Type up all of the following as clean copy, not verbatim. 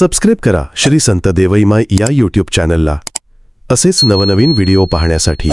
Subscribe करा श्री संत देवईमाई या YouTube चॅनलला असेच नवनवीन व्हिडिओ पाहण्यासाठी।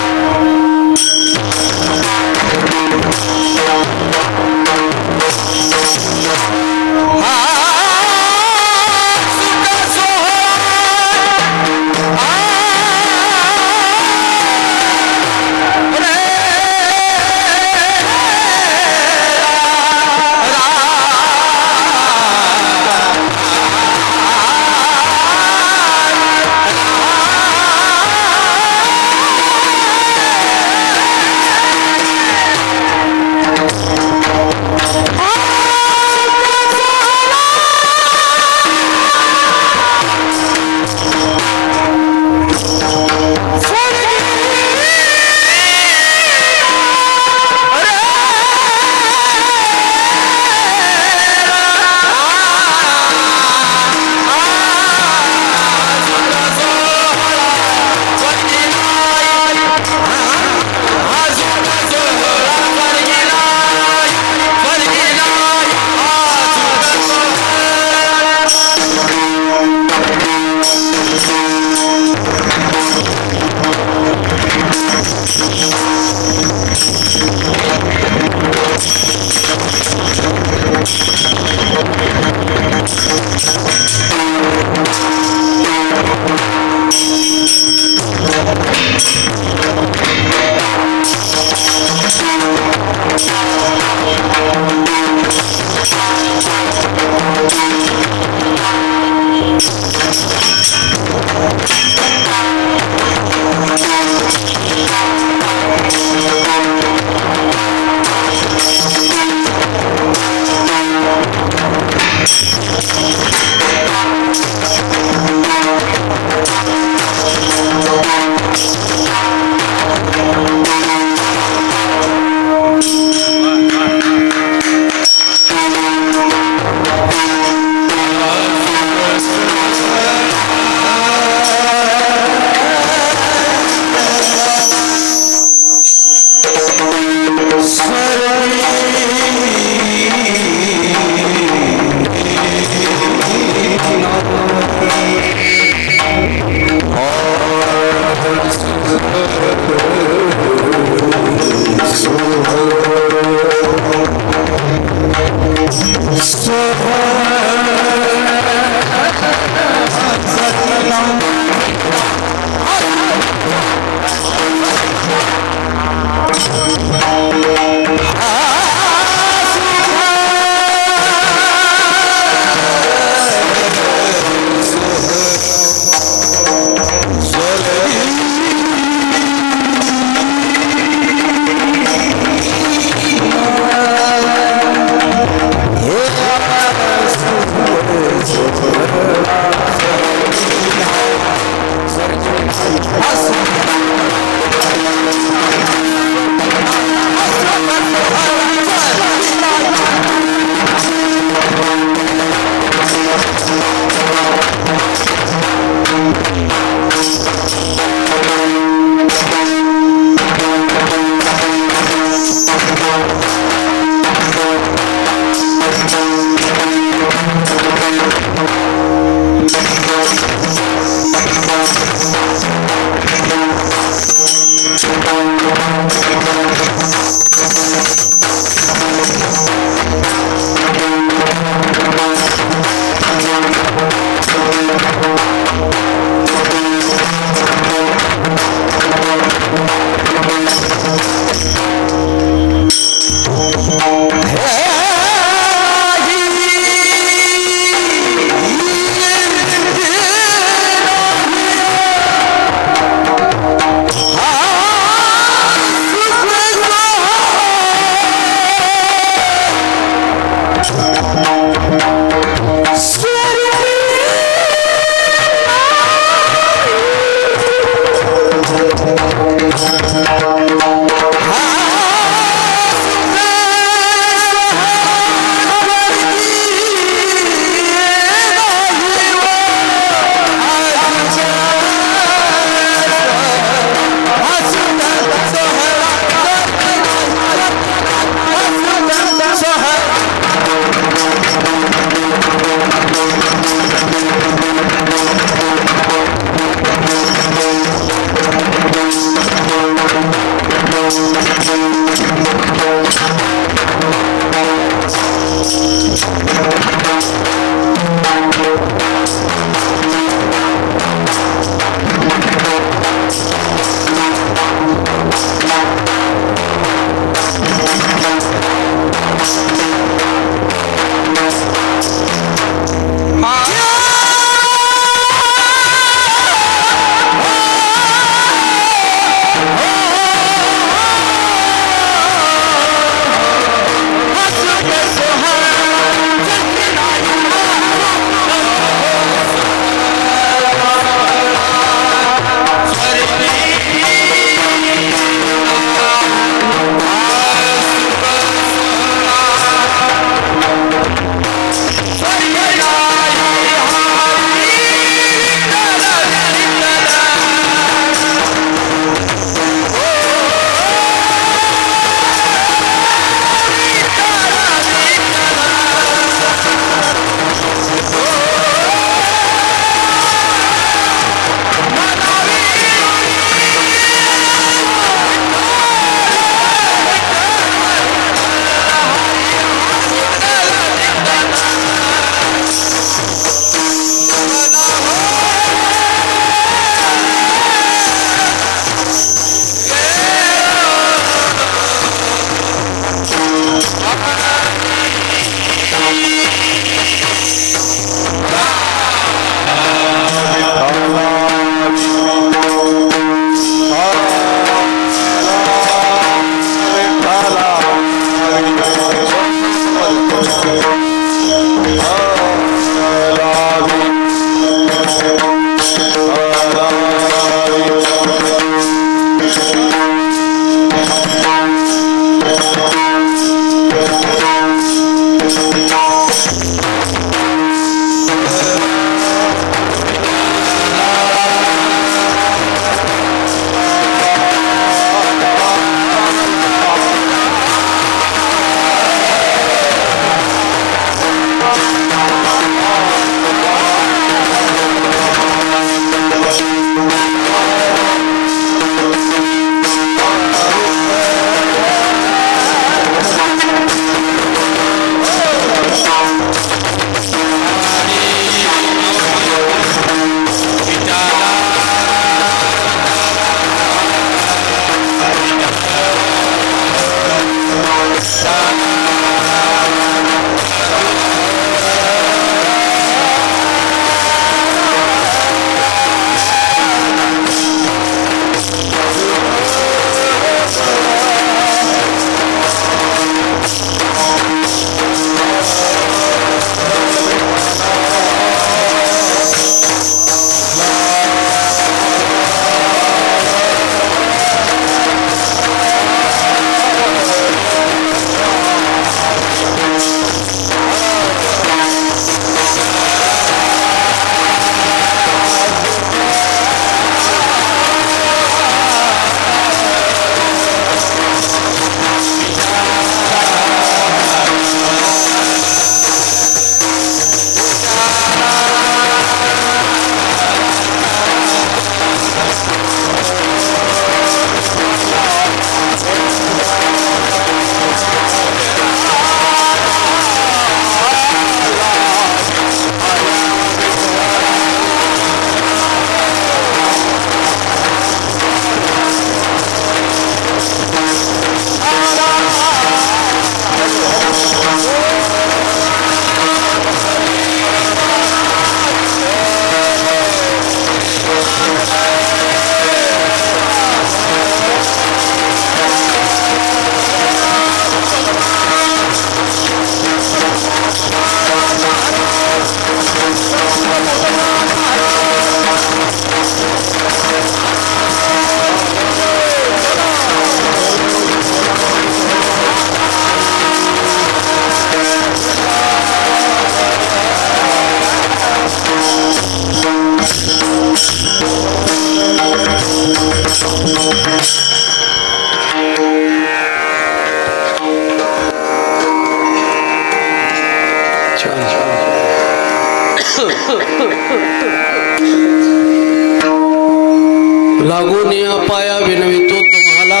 लागून या पाया विनवितो तुम्हाला,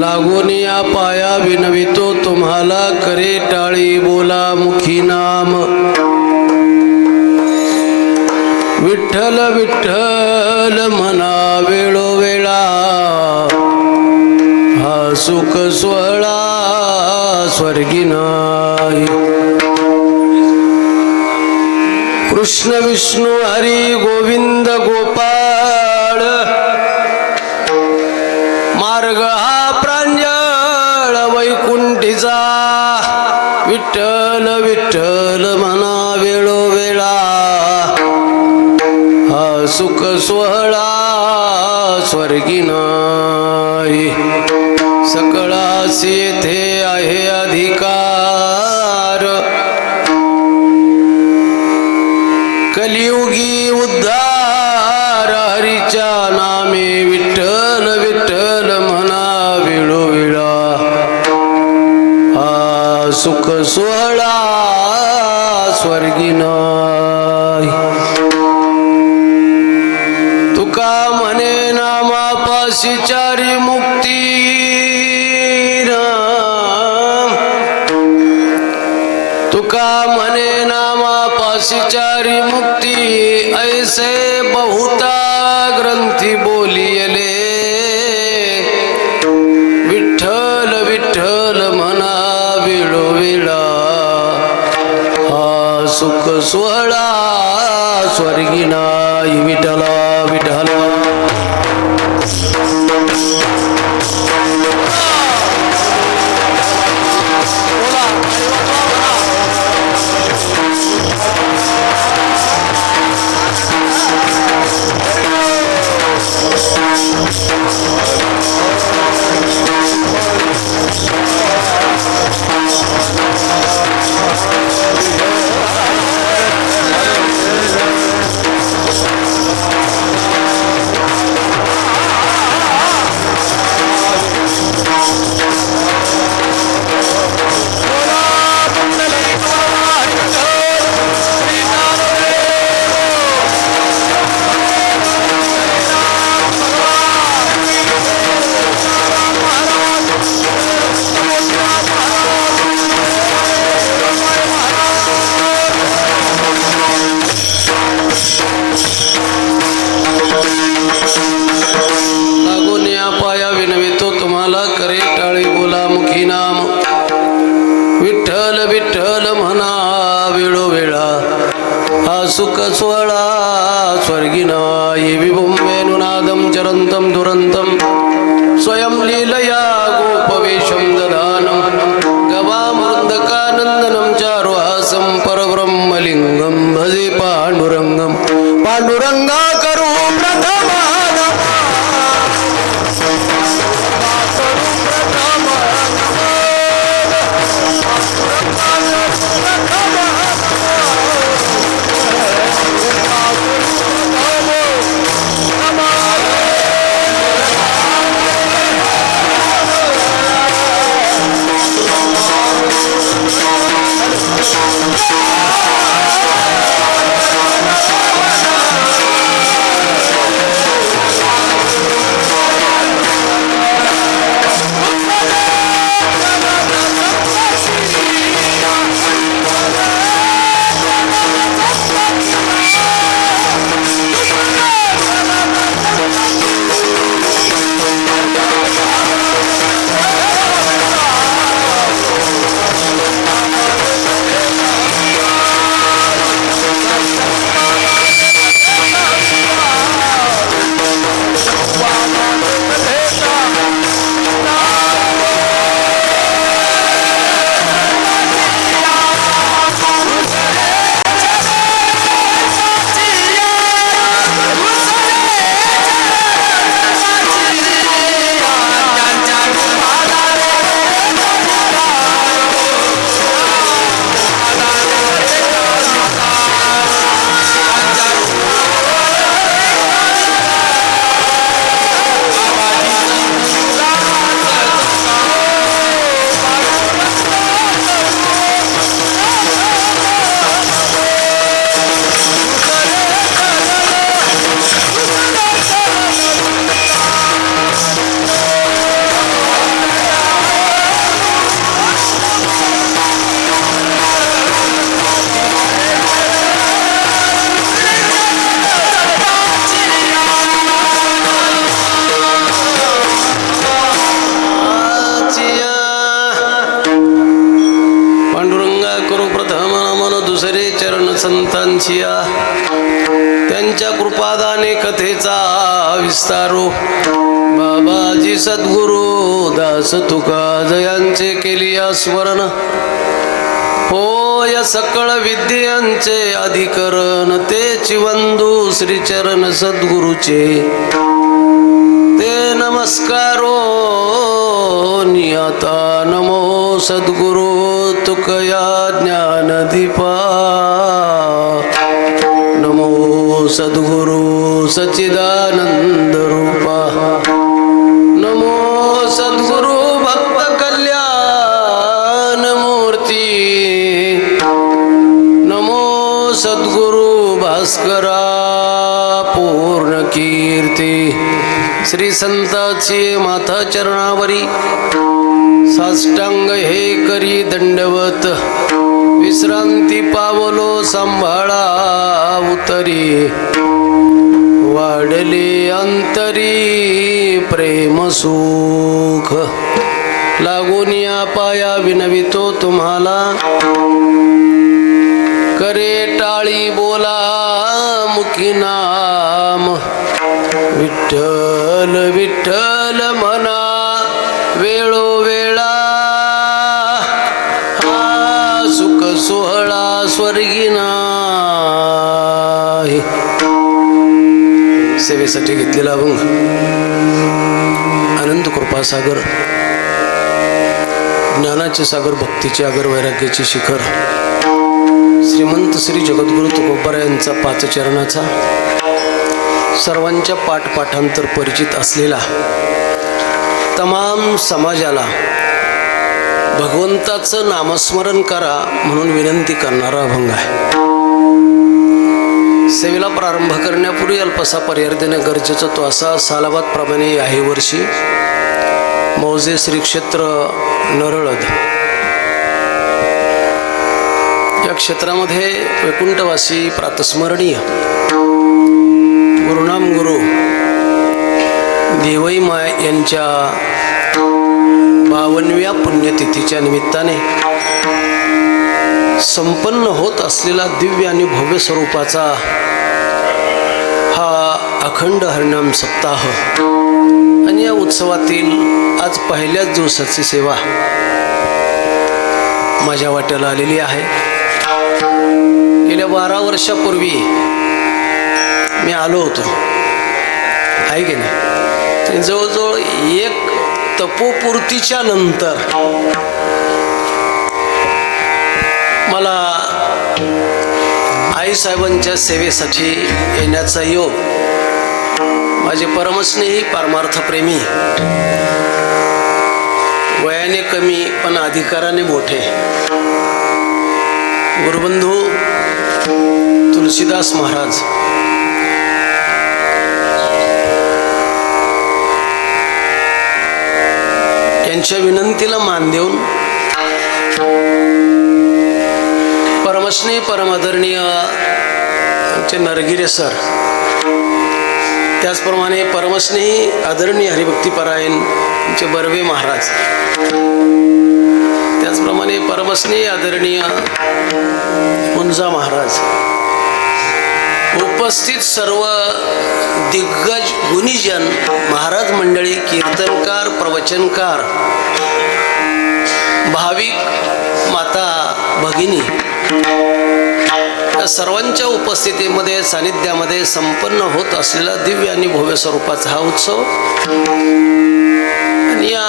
लागून या पाया विनवितो तुम्हाला, करे टाळी बोला मुखी नाम विठ्ठल विठ्ठल म्हणा वेळोवेळा, हा सुख सोहळा स्वर्गी नाही. कृष्ण विष्णू हरी गोविंद गोपाळ, मार्ग हा प्रांजळ वैकुंठीचा, विठ्ठल विठ्ठल म्हणा वेळोवेळा, हा सुख सोहळा स्वर्गी नाही. सकळासी येथे आहे अधिकार, कलियुगी उद्धार हरीच्या नामे, विठ्ठल विठ्ठल म्हणा वेळोवेळा, हा सुख सोहळा स्वर्गी नाही. तुका म्हणे नामापाशी चारी मुक्ती, तुका म्हणे नामापाशी चारी मुक्ती, ऐसे बहुता ग्रंथी बोलियले, विठ्ठल विठ्ठल म्हणा वेळोवेळा, हा सुख सोहळा स्वर्गी नाही. विठ्ठला विठ्ठला सुख सोहळा स्वर्गिना ये विभुंवेनुनादं चरन्तं दुरन्तं स्वयं लीलया गोपवेशं ददानं गवामृन्दकानन्दनं चारुहासं परब्रह्मलिङ्गं भजे पाण्डुरङ्गं पाण्डुरङ्गा करू संतांची त्यांच्या कृपादाने कथेचा विस्तारो बाबाजी सद्गुरु दास तुका जयांचे केलिया स्मरण होय सकळ विद्यांचे अधिकरण तेची वंदू श्रीचरण सद्गुरुचे ते नमस्कारो नियता नमो सद्गुरु तुकया ज्ञानदीपा नमो सद्गुरु सच्चिदानंद रूपा नमो सद्गुरु भक्त कल्याण मूर्ती नमो सद्गुरु भास्करा पूर्ण कीर्ती श्री संताची माथा चरणावरी साष्टांग हे करी दंडवत विश्रांती पावलो सांभाळा उतरी वाढले अंतरी प्रेम सुख लागून या पाया विनवितो तुम्हाला करे टाळी बोला मुखी नाम विठ्ठल विठ्ठल म्हणा वेळोवेळा हा सुख सोहळा स्वर्गी नाही सेवेसाठी घेतलेला अभंग अनंत कृपासागर ज्ञानाचे सागर भक्तीचे आगर वैराग्याचे शिखर श्रीमंत श्री जगद्गुरु तुकोबाराय यांचा पाचचरणाचा सर्वांच्या पाठपाठांतर परिचित असलेला तमाम समाजाला भगवंताचं नामस्मरण करा म्हणून विनंती करणारा अभंग आहे. सेवेला प्रारंभ करण्यापूर्वी अल्पसा पर्याय देणे गरजेचं तो असा सालाबाद प्रमाणे याही वर्षी मौजे श्री क्षेत्र नरळद या क्षेत्रामध्ये वैकुंठवासी प्रातस्मरणीय गुरुनाम गुरु देवई माय यांच्या 52व्या पुण्यतिथीच्या निमित्ताने संपन्न होत असलेला दिव्य आणि भव्य स्वरूपाचा हा अखंड हरिनाम सप्ताह आणि या उत्सवातील आज पहिल्याच दिवसाची सेवा माझ्या वाट्याला आलेली आहे. गेल्या 12 वर्षापूर्वी मी आलो होतो आहे की नाही. जवळजवळ एक तपोपूर्तीच्या नंतर मला आईसाहेबांच्या सेवेसाठी येण्याचा योग माझे परमस्नेही परमार्थप्रेमी, वयाने कमी पण अधिकाराने मोठे गुरुबंधू तुलसीदास महाराज यांच्या विनंतीला मान देऊन परमस्नेही परमादरणीय आमचे नरगिरे सर, त्याचप्रमाणे परमस्नेही आदरणीय हरिभक्तीपरायण आमचे बर्वे महाराज, त्याचप्रमाणे परमस्नेही आदरणीय मुंजा महाराज, उपस्थित सर्व दिग्गज गुणीजन, महाराज मंडळी, कीर्तनकार, प्रवचनकार, भाविक माता भगिनी, या सर्वांच्या उपस्थितीमध्ये सानिध्यामध्ये संपन्न होत असलेला दिव्य आणि भव्य स्वरूपाचा हा उत्सव. आणि या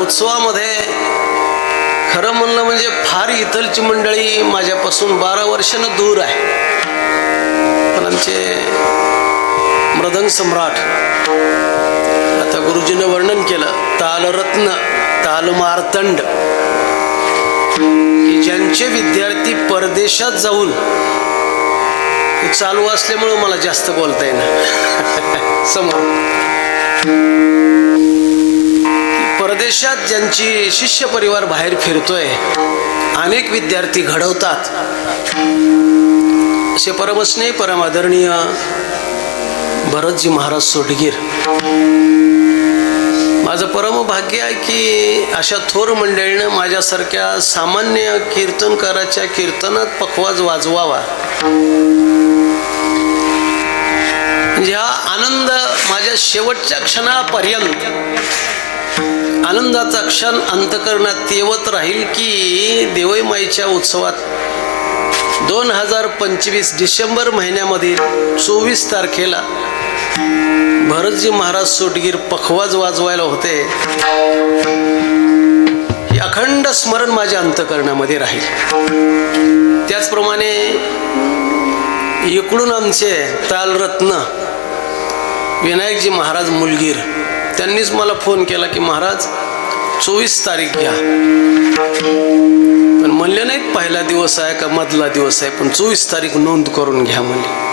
उत्सवामध्ये खरं म्हणलं म्हणजे फार इथलची मंडळी माझ्यापासून 12 वर्षांनी दूर आहे, पण आमचे मृदंग सम्राट, आता गुरुजीने वर्णन केलं, तालरत्न, तालमार्तंड, की ज्यांचे विद्यार्थी परदेशात जाऊन चालू असल्यामुळे मला जास्त बोलता येणार समोर, परदेशात ज्यांची शिष्य परिवार बाहेर फिरतोय, अनेक विद्यार्थी घडवतात, असे परमस्नेही परमादरणीय भरतजी महाराज सोटगीर. माझं परम भाग्य आहे की अशा थोर मंडळीनं माझ्यासारख्या सामान्य कीर्तनकाराच्या कीर्तनात पखवाज वाजवावा. म्हणजे हा आनंद माझ्या शेवटच्या क्षणापर्यंत, आनंदाचा क्षण अंतकरणात येवत राहील की देवई माईच्या उत्सवात 2025 डिसेंबर महिन्यामधील 24 तारखेला भरतजी महाराज सोटगीर पखवाज वाजवायला होते. हे अखंड स्मरण माझ्या अंतकरणामध्ये राहील. त्याचप्रमाणे इकडून आमचे तालरत्न विनायकजी महाराज मुलगीर, त्यांनीच मला फोन केला की महाराज 24 तारीख घ्या, पण म्हणले नाहीत पहिला दिवस आहे का मधला दिवस आहे, पण 24 तारीख नोंद करून घ्या म्हणले.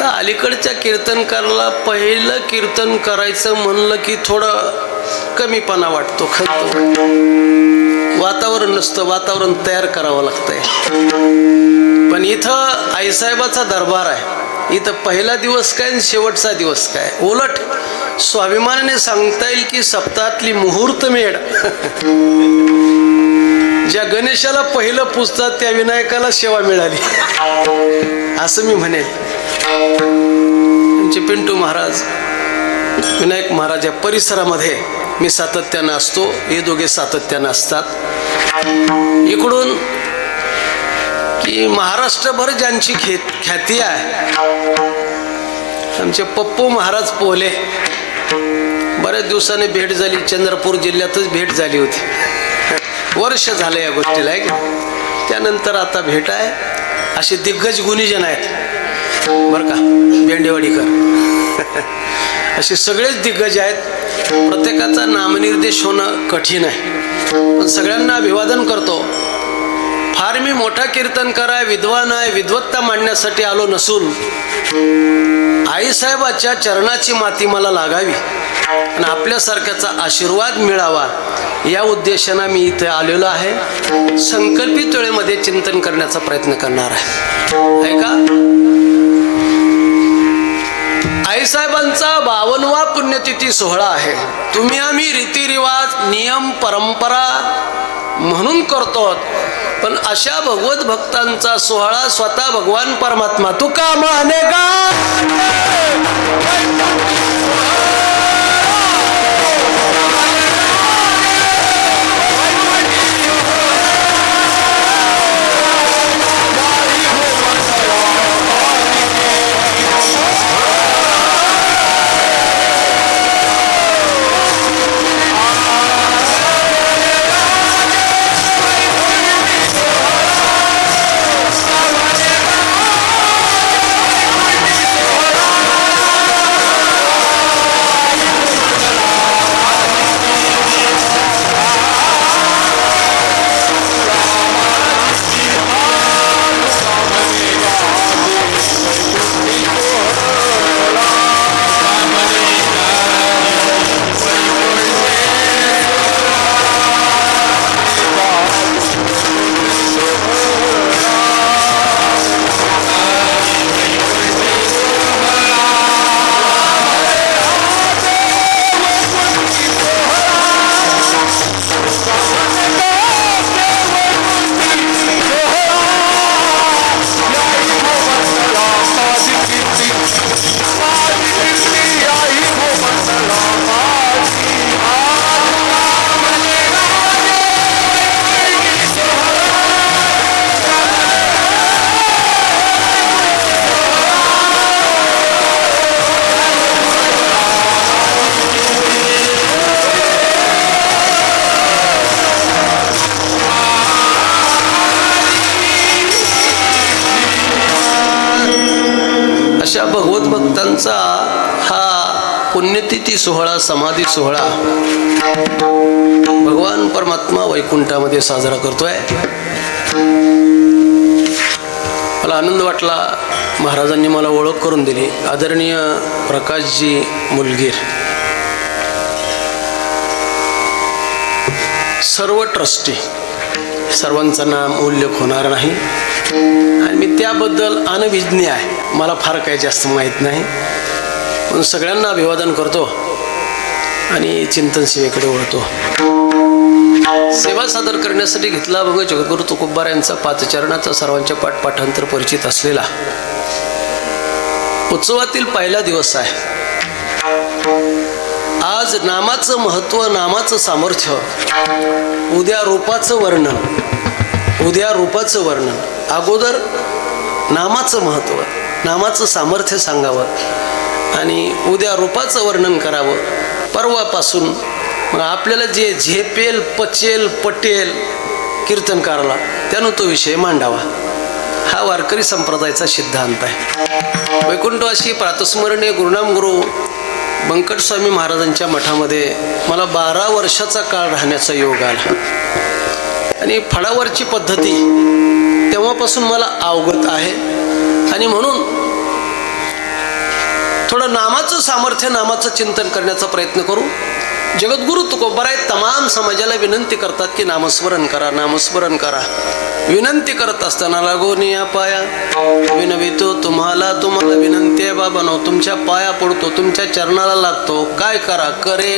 तर अलीकडच्या कीर्तनकाराला पहिलं कीर्तन करायचं म्हणलं की थोडं कमीपणा वाटतो, खंत वाटतो, वातावरण नसतं, वातावरण तयार करावं लागतंय. पण इथं आईसाहेबाचा दरबार आहे, इथं पहिला दिवस काय आणि शेवटचा दिवस काय, उलट स्वाभिमानाने सांगता येईल की सप्ताहातली मुहूर्त मेढ ज्या गणेशाला पहिलं पुजतात त्या विनायकाला सेवा मिळाली असं मी म्हणेन. आमचे पिंटू महाराज, विनायक महाराज या परिसरामध्ये मी सातत्यानं असतो, हे दोघे सातत्यानं असतात. इकडून की महाराष्ट्रभर ज्यांची ख्याती आहे, आमचे पप्पू महाराज पोहले, बऱ्याच दिवसाने भेट झाली, चंद्रपूर जिल्ह्यातच भेट झाली होती, वर्ष झालं या गोष्टीला आहे की. त्यानंतर आता भेट आहे. असे दिग्गज गुणीजन आहेत बरं का, बेंडेवाडीकर असे सगळेच दिग्गज आहेत. प्रत्येकाचा नामनिर्देश होणं कठीण आहे, पण सगळ्यांना अभिवादन करतो. फार मी मोठा कीर्तनकार आहे, विद्वान आहे, विद्वत्ता मांडण्यासाठी आलो नसून आईसाहेबाच्या चरणाची माती मला लागावी आणि आपल्यासारख्याचा आशीर्वाद मिळावा या उद्देशाने मी इथे आलेलो आहे. संकल्पित वेळेमध्ये चिंतन करण्याचा प्रयत्न करणार आहे का. आईसाहेबांचा 52वा पुण्यतिथी सोहळा आहे. तुम्ही आम्ही रीतिरिवाज, नियम, परंपरा म्हणून करतो, पण अशा भगवत भक्तांचा सोहळा स्वतः भगवान परमात्मा तुका माने का अशा भगवत भक्तांचा हा पुण्यतिथी सोहळा समाधी सोहळा भगवान परमात्मा वैकुंठामध्ये साजरा करतोय. मला आनंद वाटला, महाराजांनी मला ओळख करून दिली. आदरणीय प्रकाशजी मुलगीर, सर्व ट्रस्टी, सर्वांचं नाम उल्लेख होणार नाही आणि मी त्याबद्दल अनभिज्ञ आहे, मला फार काही जास्त माहीत नाही, पण सगळ्यांना अभिवादन करतो आणि चिंतन सेवेकडे वळतो. सेवा सादर करण्यासाठी घेतला भगवत जगद्गुरु तुकोबार यांचा पादचरणाचा सर्वांच्या पाठपाठांतर परिचित असलेला उत्सवातील पहिला दिवस आहे. आज नामाचं महत्व, नामाचं सामर्थ्य, उद्या रूपाचं वर्णन. अगोदर नामाचं महत्व, नामाचं सामर्थ्य सांगावं आणि उद्या रूपाचं वर्णन करावं. परवापासून मग आपल्याला जे झेपेल, पटेल कीर्तनकाराला त्यानं तो विषय मांडावा. हा वारकरी संप्रदायाचा सिद्धांत आहे. वैकुंठवासी प्रातस्मरणीय गुरुनाम गुरु बंकट स्वामी महाराजांच्या मठामध्ये मला 12 वर्षाचा काळ राहण्याचा योग आला आणि फळावरची पद्धती तेव्हापासून मला अवगत आहे आणि म्हणून थोडं नामाचं सामर्थ्य, नामाचं चिंतन करण्याचा प्रयत्न करू. जगद्गुरु तुकोबाराय तमाम समाजाला विनंती करतात की नामस्मरण करा, नामस्मरण करा. विनंती करत असताना लागून या पाया विनवितो तुम्हाला विनंती आहे बाबांनो, तुमच्या पाया पडतो, तुमच्या चरणाला लागतो. काय करा? करे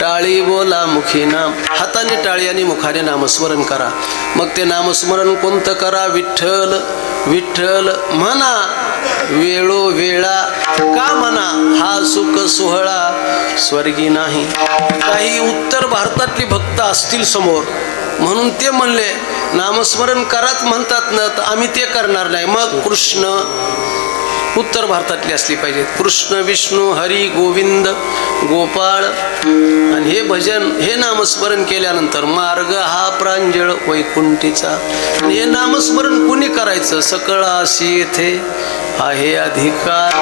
टाळी बोला मुखी नाम, हाताने टाळी आणि मुखाने नामस्मरण करा. मग ते नामस्मरण कोणतं करा? विठ्ठल विठ्ठल म्हणा वेळोवेळा. का म्हणा? हा सुख सोहळा स्वर्गी नाही. काही उत्तर भारतातली भक्त असतील समोर, म्हणून ते म्हणले नामस्मरण कराच म्हणतात ना, तर आम्ही ते करणार नाही. मग कृष्ण उत्तर भारतातली असली पाहिजेत. कृष्ण, विष्णू, हरी, गोविंद, गोपाळ आणि हे भजन, हे नामस्मरण केल्यानंतर मार्ग हा प्रांजळ वैकुंठीचा. आणि हे नामस्मरण कुणी करायचं? सकळाशी येथे आहे अधिकार,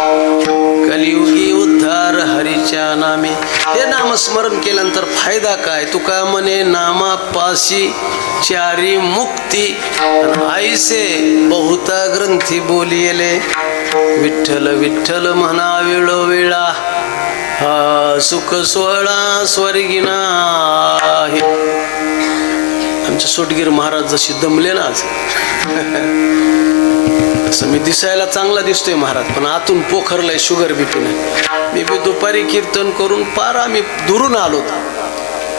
कलियुगी उद्धार हरीच्या नामे. हे नामस्मरण केल्यानंतर फायदा काय? तुका म्हणे नामापाशी चारी मुक्ती, आईसे बहुता ग्रंथी बोलिले. विठ्ठल विठ्ठल म्हणा वेळोवेळा, हा सुख सोहळा स्वर्गी नाही. आमचे सोटगीर महाराज जशी दमले ना आज, असं मी दिसायला चांगला दिसतोय महाराज, पण आतून पोखरलाय शुगर बीपीने. मी बी दुपारी कीर्तन करून पार आम्ही दुरून आलो.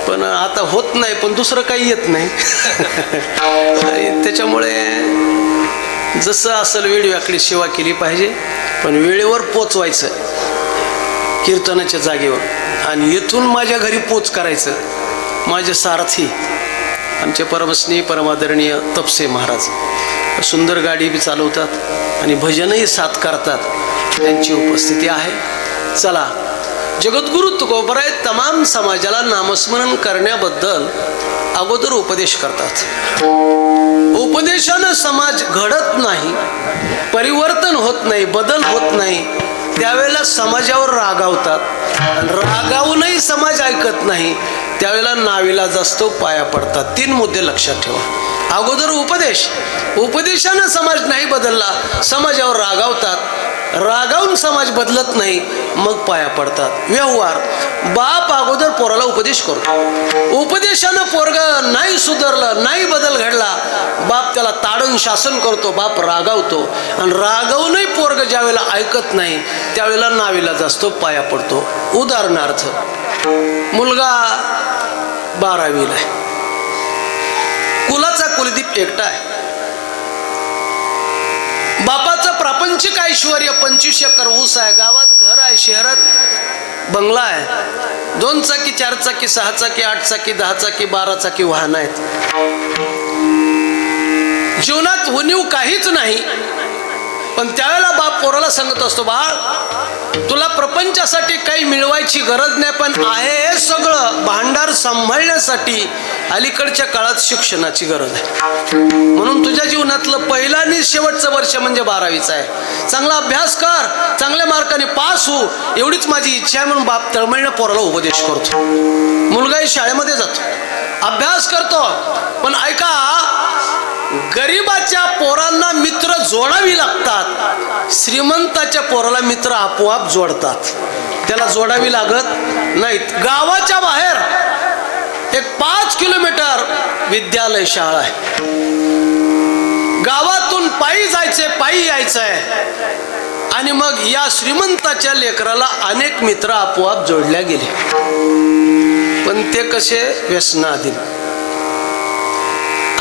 पण आता होत नाही, पण दुसरं काही येत नाही. त्याच्यामुळे जसं असेल वेळेवाकडी सेवा केली पाहिजे, पण वेळेवर पोचवायचं कीर्तनाच्या जागेवर, आणि इथून माझ्या घरी पोच करायचं. माझे सारथी आमचे परमस्नेही परमादरणीय तपसे महाराज सुंदर गाडी बी चालवतात आणि भजनही साथ करतात, त्यांची उपस्थिती आहे. चला, जगद्गुरु तुकोबराय तमाम समाजाला नामस्मरण करण्याबद्दल अगोदर उपदेश करतात. उपदेशानं समाज घडत नाही, परिवर्तन होत नाही, बदल होत नाही. त्यावेळेला समाजावर रागावतात, आणि रागावूनही समाज ऐकत नाही, त्यावेळेला नावीलाज असतो, पाया पडतात. 3 मुद्दे लक्षात ठेवा. अगोदर उपदेश, उपदेशानं समाज नाही बदलला, समाजावर रागावतात, रागावून समाज बदलत नाही, मग पाया पडतात. व्यवहार, बाप अगोदर पोराला उपदेश करतो, उपदेशानं पोरग नाही सुधारलं, नाही बदल घडला, बाप त्याला ताडून शासन करतो, बाप रागावतो, आणि रागावूनही पोरग ज्या वेळेला ऐकत नाही त्यावेळेला नावीलाज असतो, पाया पडतो. उदाहरणार्थ, मुलगा 12वीला आहे, कुलाचा कुलदीप एकटा आहे, बापाचं प्रापंचिक ऐश्वर्य 25 एकर ऊस आहे, गावात घर आहे, शहरात बंगला आहे, 2 चाकी 4 चाकी 6 चाकी 8 चाकी 10 चाकी 12 चाकी वाहन आहेत. जीवनात उणीव काहीच नाही, पण त्यावेळेला बाप पोराला सांगत असतो, बाळ तुला प्रपंचासाठी काही मिळवायची गरज नाही, पण आहे हे सगळं भांडार सांभाळण्यासाठी अलीकडच्या काळात शिक्षणाची गरज आहे. म्हणून तुझ्या जीवनातलं पहिलं आणि शेवटचं वर्ष म्हणजे 12वीचं आहे. चांगला अभ्यास कर, चांगल्या मार्काने पास हो, एवढीच माझी इच्छा आहे. म्हणून बाप तळमळीनं पोराला उपदेश करतो. मुलगाही शाळेमध्ये जातो, अभ्यास करतो, पण ऐका, गरीबाच्या पोरांना मित्र जोडावी लागतात, श्रीमंताच्या पोराला मित्र आपोआप जोडतात, त्याला जोडावी लागत नाहीत. गावाच्या बाहेर एक 5 किलोमीटर विद्यालय शाळा आहे, गावातून पायी जायचंय, पायी यायचंय, आणि मग या श्रीमंताच्या लेकराला अनेक मित्र आपोआप जोडल्या गेले, पण ते कसे व्यसनाधीन.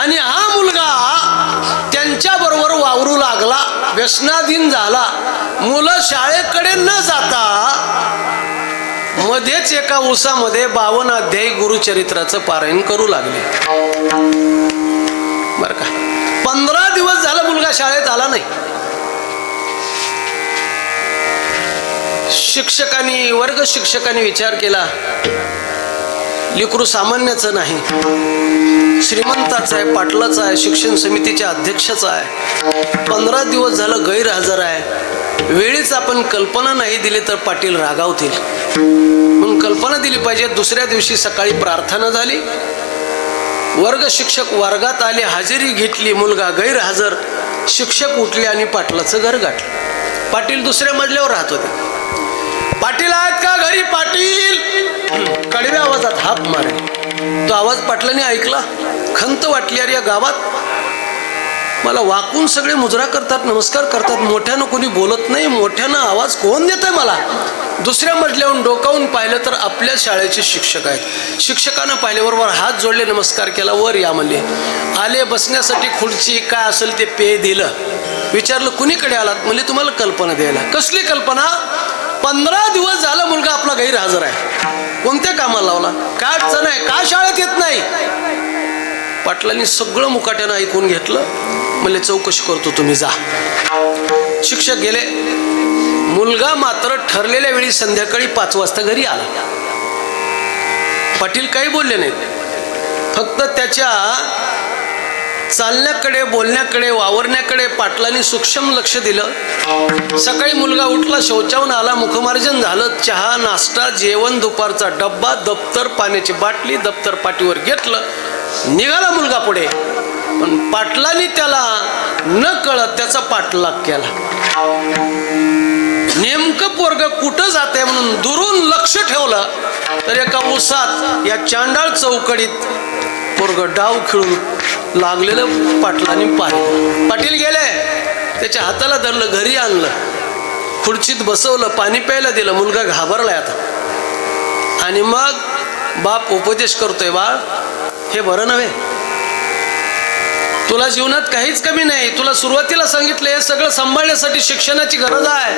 आणि हा मुलगा त्यांच्या बरोबर वावरू लागला, व्यसनाधीन झाला. मुलं शाळेकडे न जाता मध्येच एका उसामध्ये 52 अध्यायी गुरुचरित्राचं पारायण करू लागले. बर का, 15 दिवस झाला मुलगा शाळेत आला नाही. शिक्षकांनी, वर्ग शिक्षकांनी विचार केला, लेकरू सामान्याचं नाही, श्रीमंताचा आहे, पाटलाचा आहे, शिक्षण समितीच्या अध्यक्षाचा आहे, 15 दिवस झालं गैरहजर आहे. वेळीच आपण कल्पना नाही दिली तर पाटील रागावतील, म्हणून कल्पना दिली पाहिजे. दुसऱ्या दिवशी सकाळी प्रार्थना झाली, वर्ग शिक्षक वर्गात आले, हजेरी घेतली, मुलगा गैरहजर, शिक्षक उठले आणि पाटलाचं घर गाठलं. पाटील दुसऱ्या मजल्यावर राहत होते. पाटील आहेत का घरी? पाटील कडव्या आवाजात हाक मारे. तो आवाज पाटलाने ऐकला, खंत वाटली, अरे या गावात मला वाकून सगळे मुजरा करतात, नमस्कार करतात, मोठ्यानं कोणी बोलत नाही, मोठ्यानं आवाज कोण देत आहे मला. दुसऱ्या मजल्यावरून डोकावून पाहिलं तर आपल्या शाळेचे शिक्षक आहेत. शिक्षकानं पाहिल्याबरोबर हात जोडले, नमस्कार केला, वर या म्हणले. आले, बसण्यासाठी खुर्ची काय असेल ते पेय दिलं. विचारलं कुणीकडे आलात? म्हणजे तुम्हाला कल्पना द्यायला. कसली कल्पना? 15 दिवस झाला मुलगा आपला गैरहजर आहे, कोणत्या कामाला लावला, काय अडचण आहे, का शाळेत येत नाही? पाटलांनी सगळं मुकाट्यानं ऐकून घेतलं, म्हणले चौकशी करतो, तुम्ही जा. शिक्षक गेले. मुलगा मात्र ठरलेल्या वेळी संध्याकाळी 5 वाजता घरी आला. पाटील काही बोलले नाहीत, फक्त त्याच्या चालण्याकडे, बोलण्याकडे, वावरण्याकडे पाटलांनी सूक्ष्म लक्ष दिलं. सकाळी मुलगा उठला, शौचावून आला, मुखमार्जन झालं, चहा, नाश्ता, जेवण, दुपारचा डब्बा, दप्तर, पाण्याची बाटली, दप्तर पाठीवर घेतलं, निघाला मुलगा पुढे. पण पाटलांनी त्याला न कळत त्याचा पाठलाग केला. नेमकं पोरग कुठं जाते म्हणून दुरून लक्ष ठेवलं तर एका उसात या चांडाळ चौकडीत पोरग डाव खेळून लागलेलं पाटलांनी पाहिलं. पाटील गेले, त्याच्या हाताला धरलं, घरी आणलं, खुर्चीत बसवलं, पाणी प्यायला दिलं. मुलगा घाबरलाय आता. आणि मग बाप उपदेश करतोय, बाळ हे बरं नव्हे, तुला जीवनात काहीच कमी नाही, तुला सुरुवातीला सांगितलं हे सगळं सांभाळण्यासाठी शिक्षणाची गरज आहे.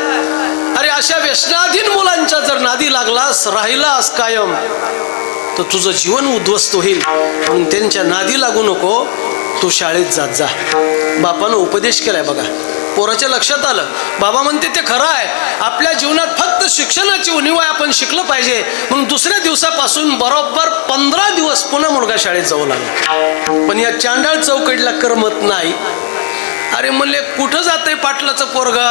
अरे अशा व्यसनाधीन मुलांच्या जर नादी लागलास, राहिलास कायम, तर तुझं जीवन उद्ध्वस्त होईल. म्हणून त्यांच्या नादी लागू नको, तू शाळेत जात जा. बापानं उपदेश केलाय बघा. पोराच्या लक्षात आलं, बाबा म्हणते ते खरं आहे, आपल्या जीवनात फक्त शिक्षणाची उणीव आहे, आपण शिकलं पाहिजे. म्हणून दुसऱ्या दिवसापासून बरोबर 15 दिवस पुन्हा मुलगा शाळेत जाऊ लागला. पण या चांडाळ चौकडीला करमत नाही. अरे म्हणले कुठं जातंय पाटलाचं पोरगा,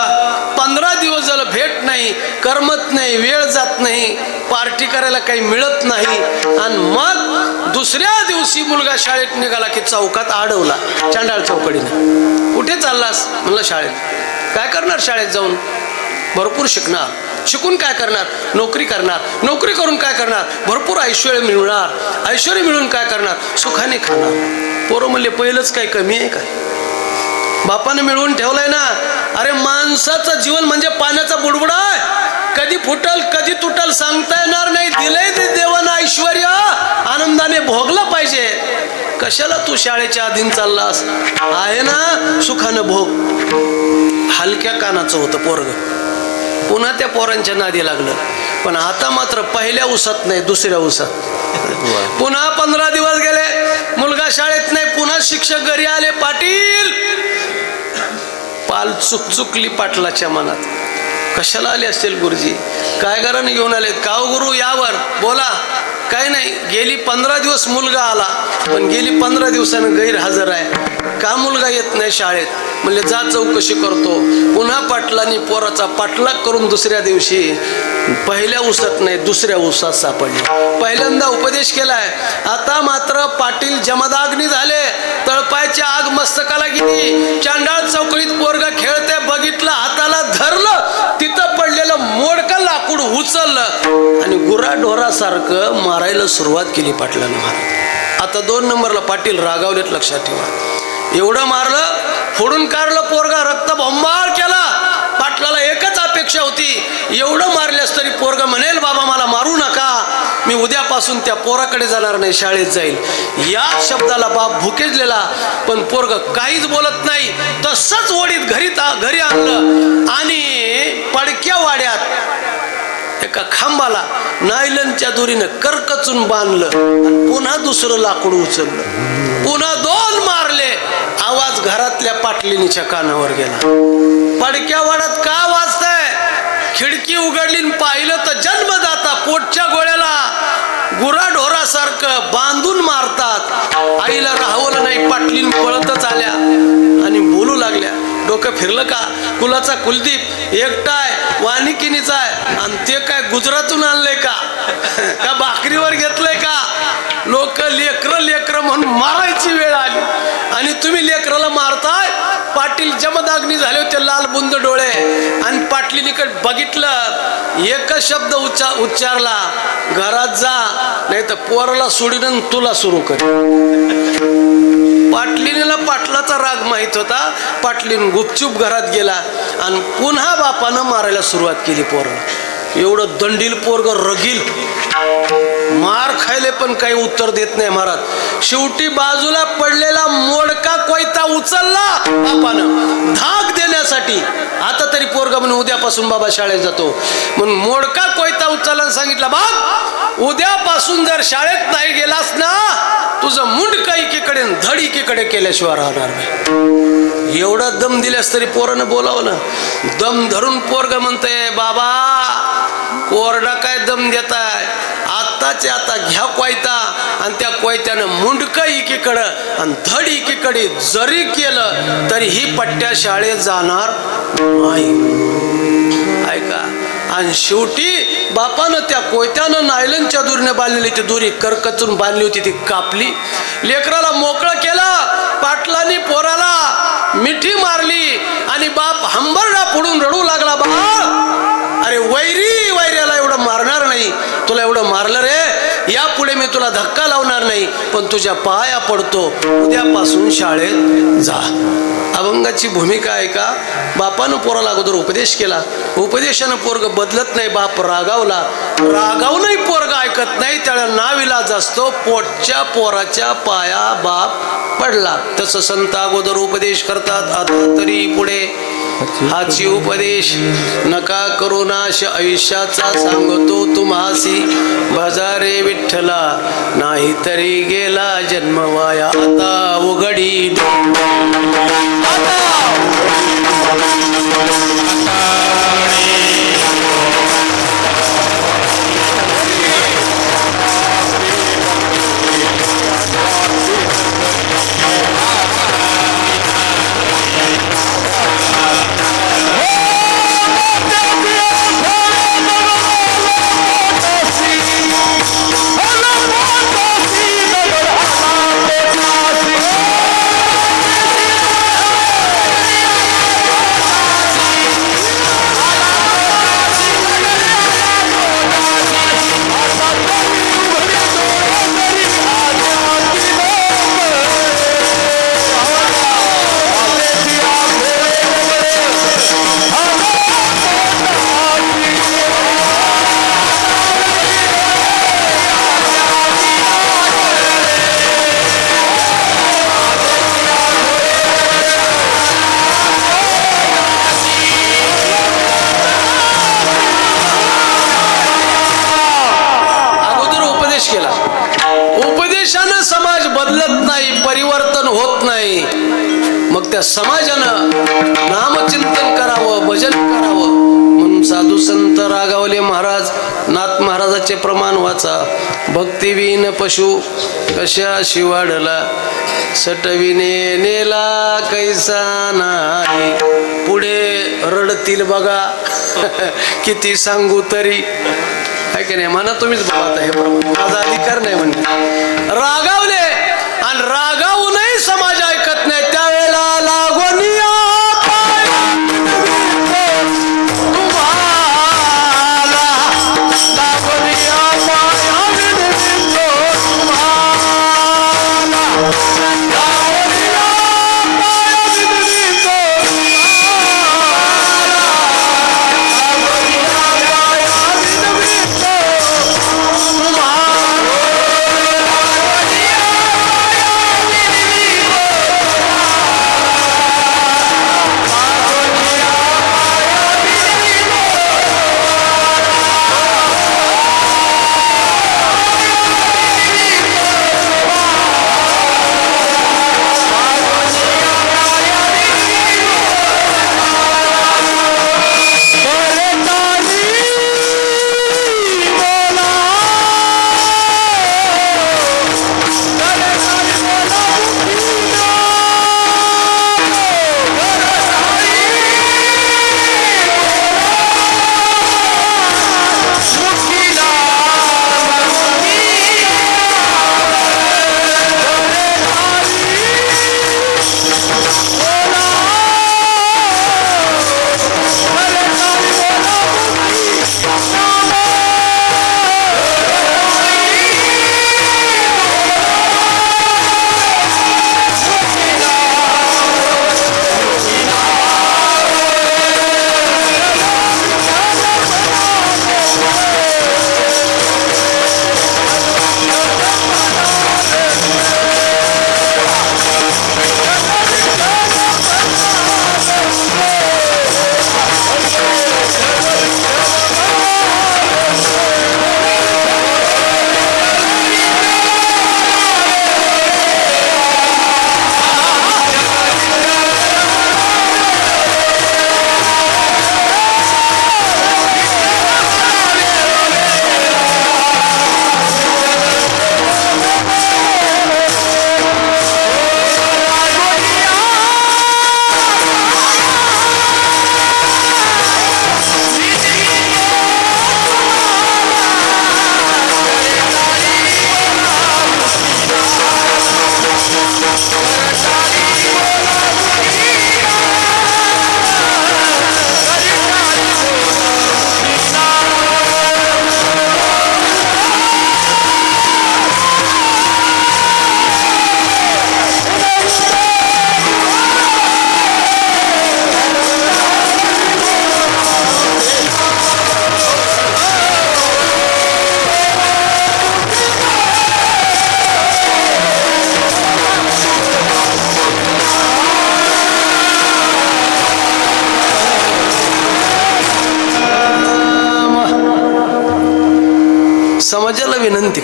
15 दिवस झालं भेट नाही, करमत नाही, वेळ जात नाही, पार्टी करायला काही मिळत नाही. आणि मग दुसऱ्या दिवशी मुलगा शाळेत निघाला की चौकात अडवला चांडाळ चौकडीनं. कुठे चाललास? म्हणलं शाळेत. काय करणार शाळेत जाऊन? भरपूर शिकणार. शिकून काय करणार? नोकरी करणार. नोकरी करून काय करणार? भरपूर ऐश्वर्य मिळणार. ऐश्वर्य मिळून काय करणार? सुखाने खाणार. पोरं म्हणले पहिलंच काय कमी आहे काय? बापानं मिळवून ठेवलंय ना. अरे माणसाचं जीवन म्हणजे पाण्याचा बुडबुडा आहे, कधी फुटल कधी तुटल सांगता येणार नाही. दिलंय ते देवानं ऐश्वर्य, आनंदाने भोगलं पाहिजे. कशाला तू शाळेच्या अधीन चाललास? आहे ना सुखानं भोग. हलक्या कानाचं होतं पोरग, पुन्हा त्या पोरांच्या नादी लागलं. पण आता मात्र पहिल्या उसात नाही, दुसऱ्या उसात. पुन्हा 15 दिवस गेले, मुलगा शाळेत नाही. पुन्हा शिक्षक घरी आले, पाटील. पाल चुकचुकली पाटलाच्या मनात. कशाला आले असतील गुरुजी? काय घराने घेऊन आलेत? का हो गुरु, यावर बोला. काय नाही, गेली 15 दिवस मुलगा आला, पण गेली 15 दिवसानं गैरहजर आहे. का मुलगा येत नाही शाळेत? म्हणले जा चौकशी करतो. पुन्हा पाटलांनी पोराचा पाठलाग करून दुसऱ्या दिवशी पहिल्या उसात नाही, दुसऱ्या उसात सापडले. पहिल्यांदा उपदेश केलाय. आता मात्र पाटील जमदाग्नी झाले. तळपायची आग मस्तकाला गेली. चांडाळ चौकळीत पोरगा खेळते बघितलं, हाताला धरलं, तिथं पडलेलं मोडकं लाकूड उचललं आणि गुराढोरासारखं मारायला सुरुवात केली पाटलानं. महाराज आता 2 नंबरला पाटील रागावलेत, लक्षात ठेवा. एवढं मारलं, फोडून काढलं पोरगा, रक्त भंबाळ केला. पाटलाला एकच अपेक्षा होती, एवढं मारल्यास तरी पोरगा म्हणेल बाबा मला मारू नका, मी उद्यापासून त्या पोराकडे जाणार नाही, शाळेत जाईल. या शब्दाला बाप भुकेजलेला. पण पोरग काहीच बोलत नाही. तसंच ओढीत घरी आणलं आणि पडक्या वाड्यात एका खांबाला नायलनच्या दोरीनं करकचून बांधलं. पुन्हा दुसरं लाकूड उचललं, पुन्हा 2 मारले. आवाज घरातल्या पाटलिनीच्या कानावर गेला. पडक्या वाड्यात का वाजतंय? खिडकी उघडली, पाहिलं तर जन्मदाता पोटच्या गोळ्याला गुराढोरासारखं बांधून मारतात. आईला राहवलं नाही, पाटलीन पळतच आल्या आणि बोलू लागल्या. डोकं फिरलं का? कुलाचा कुलदीप एकटाय, वानिकिनीचा आहे, आणि ते काय गुजरातून आणलंय का? का भाकरीवर घेतलंय का? लोक लेकर म्हणून मारायची वेळ आली आणि तुम्ही लेकराला मारताय. पाटील जमदाग्नी झाले होते, लाल बुंद डोळे. आणि पाटलीनीकडे बघितलं, एकच शब्द उच्चारला, घरात जा, नाही तर पोराला सोडीन तुला सुरू कर. पाटलीनीला पाटलाचा राग माहित होता. पाटलीन गुपचूप घरात गेला आणि पुन्हा बापानं मारायला सुरुवात केली पोराला. एवढं दंडील पोरग रगील, मार खायले पण काही उत्तर देत नाही महाराज. शेवटी बाजूला पडलेला मोडका कोयता उचलला बापानं धाक देण्यासाठी. आता तरी पोरगा म्हणून उद्यापासून बाबा शाळेत जातो म्हणून मोडका कोयता उचलला, सांगितलं बाप उद्यापासून जर शाळेत नाही गेलास ना, तुझं मुंडक एकीकडे धड एकीकडे केल्याशिवाय राहणार नाही. एवढा दम दिल्यास तरी पोरानं बोलावं ना. दम धरून पोरग म्हणतंय बाबा कोरडा काय दम देताय, आत्ताचे आता घ्या कोयता. आणि त्या कोयत्यानं मुंडक एकीकडं आणि धड एकीकडे जरी केलं तरी ही पट्ट्या शाळेत जाणार नाही. ऐका. आणि शेवटी बापानं त्या कोयत्यानं नायलनच्या दोरीने बांधलेली ती दोरी करकचून बांधली होती, ती कापली. लेकराला मोकळं केलं. पाटलांनी पोराला मिठी मारली आणि बाप हंबरडा फोडून रडू लागला. बाळ अरे वैरी वैऱ्याला एवढं मारणार नाही, तुला एवढं मारलं रे, यापुढे मी तुला धक्का लावणार नाही, पण तुझ्या पाया पडतो, उद्यापासून शाळेत जा. अभंगाची भूमिका आहे का? बापानं पोराला अगोदर उपदेश केला, उपदेशानं पोरग बदलत नाही, बाप रागावला, रागावूनही पोरग ऐकत नाही, त्याला नाविलाज असतो, पोटच्या पोराच्या पाया बाप पडला. तसं संत अगोदर उपदेश करतात, आता तरी पुढे हाची उपदेश नका करू नाश आयुष्याचा, सांगतो तुम्हासी भजारे विठ्ठला, नाही तरी गेला जन्म वाया, आता उघडी समाज बदलत नाही, परिवर्तन होत नाही. मग त्या समाजानं नामचिंतन करावं, भजन करावं. म्हणून साधू संत रागावले महाराज, नाथ महाराजाचे प्रमाण वाचा. भक्तिवीन पशु कशाशी वाढला, सटविने नेला कैसा नाही. पुढे रडतील बघा, किती सांगू तरी. आहे की नाही? म्हणा तुम्हीच बघा, आता हे माझा अधिकार नाही म्हणणे. रागावले आणि रागावूनही समाज ऐकत नाही, त्यावेळेला लागोनिया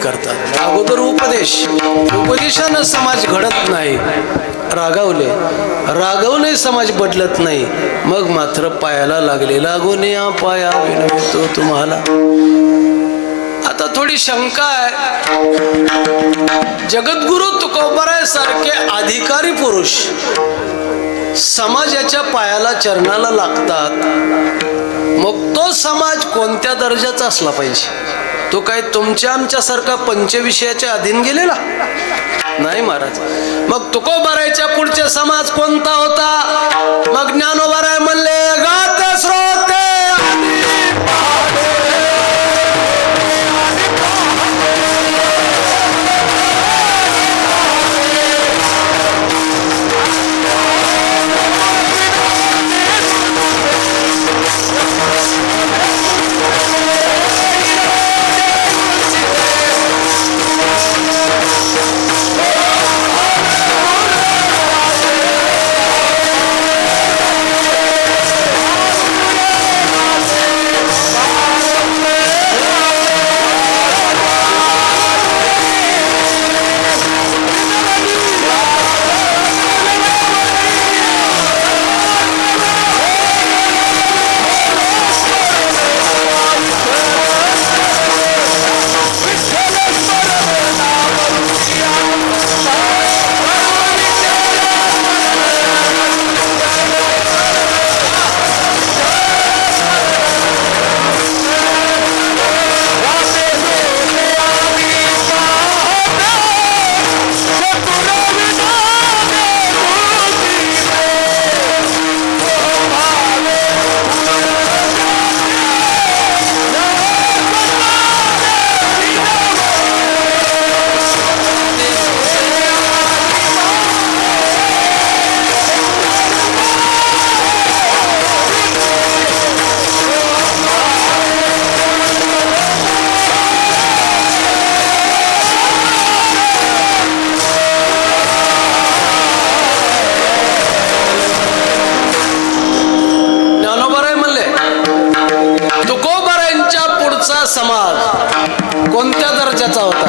करतात. अगोदर उपदेशानं समाज घडत नाही. रागवणे समाज बदलत नाही. मग मात्र पायाला लागलेला गोन्या पाया विनवितो तुम्हाला. आता थोडी शंका आहे. जगद्गुरु तुकोबारायसारखे अधिकारी पुरुष समाजाच्या पायाला चरणाला लागतात. मग तो समाज कोणत्या दर्जाचा असला पाहिजे? तो काय तुमच्या आमच्यासारखा पंचविषयाच्या अधीन गेलेला नाही महाराज. मग तुकोबारायच्या पुढचे समाज कोणता होता? मग ज्ञानोबाराय म्हणले गाते श्रोते समाज कोणत्या दर्जाचा होता?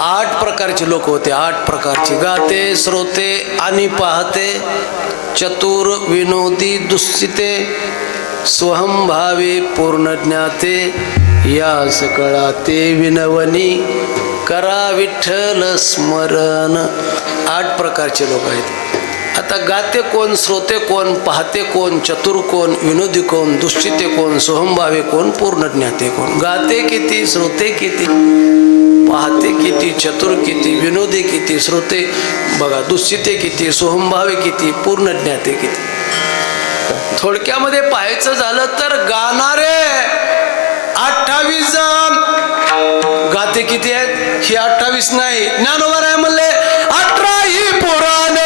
8 प्रकारचे लोक होते. 8 प्रकारचे गाते श्रोते आणि पाहते, चतुर विनोदी दुस्सिते, स्वहंभावे पूर्ण ज्ञाते, या सकळाते विनवनी, करा विठ्ठल स्मरण. 8 प्रकारचे लोक आहेत. आता गाते कोण, श्रोते कोण, पाहते कोण, चतुर कोण, विनोदी कोण, दुश्चिते कोण, सोहमभावे कोण, पूर्ण ज्ञाते कोण. गाते किती, श्रोते किती, पाहते किती, चतुर किती, विनोदी किती, श्रोते बघा, दुश्चिते किती, सोहमभावे किती, पूर्ण ज्ञाते किती. थोडक्यामध्ये पाहायचं झालं तर गाणारे 28 जण. गाते किती आहेत? ही 28 नाही. ज्ञानोबाराय म्हणले 18 ही पुराणे.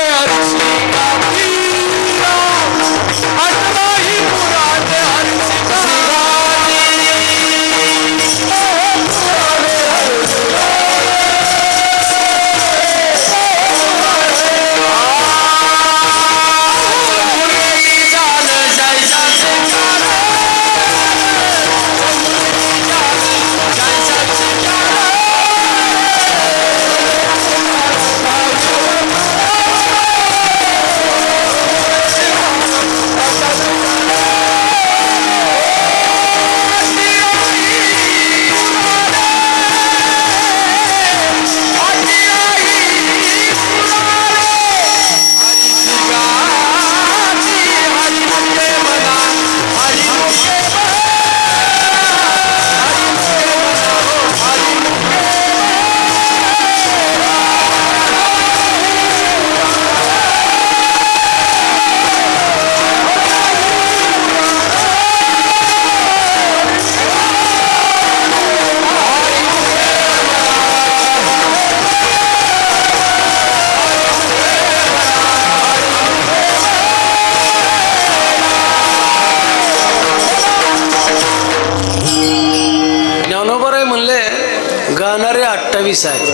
गाणारे 28 आहेत.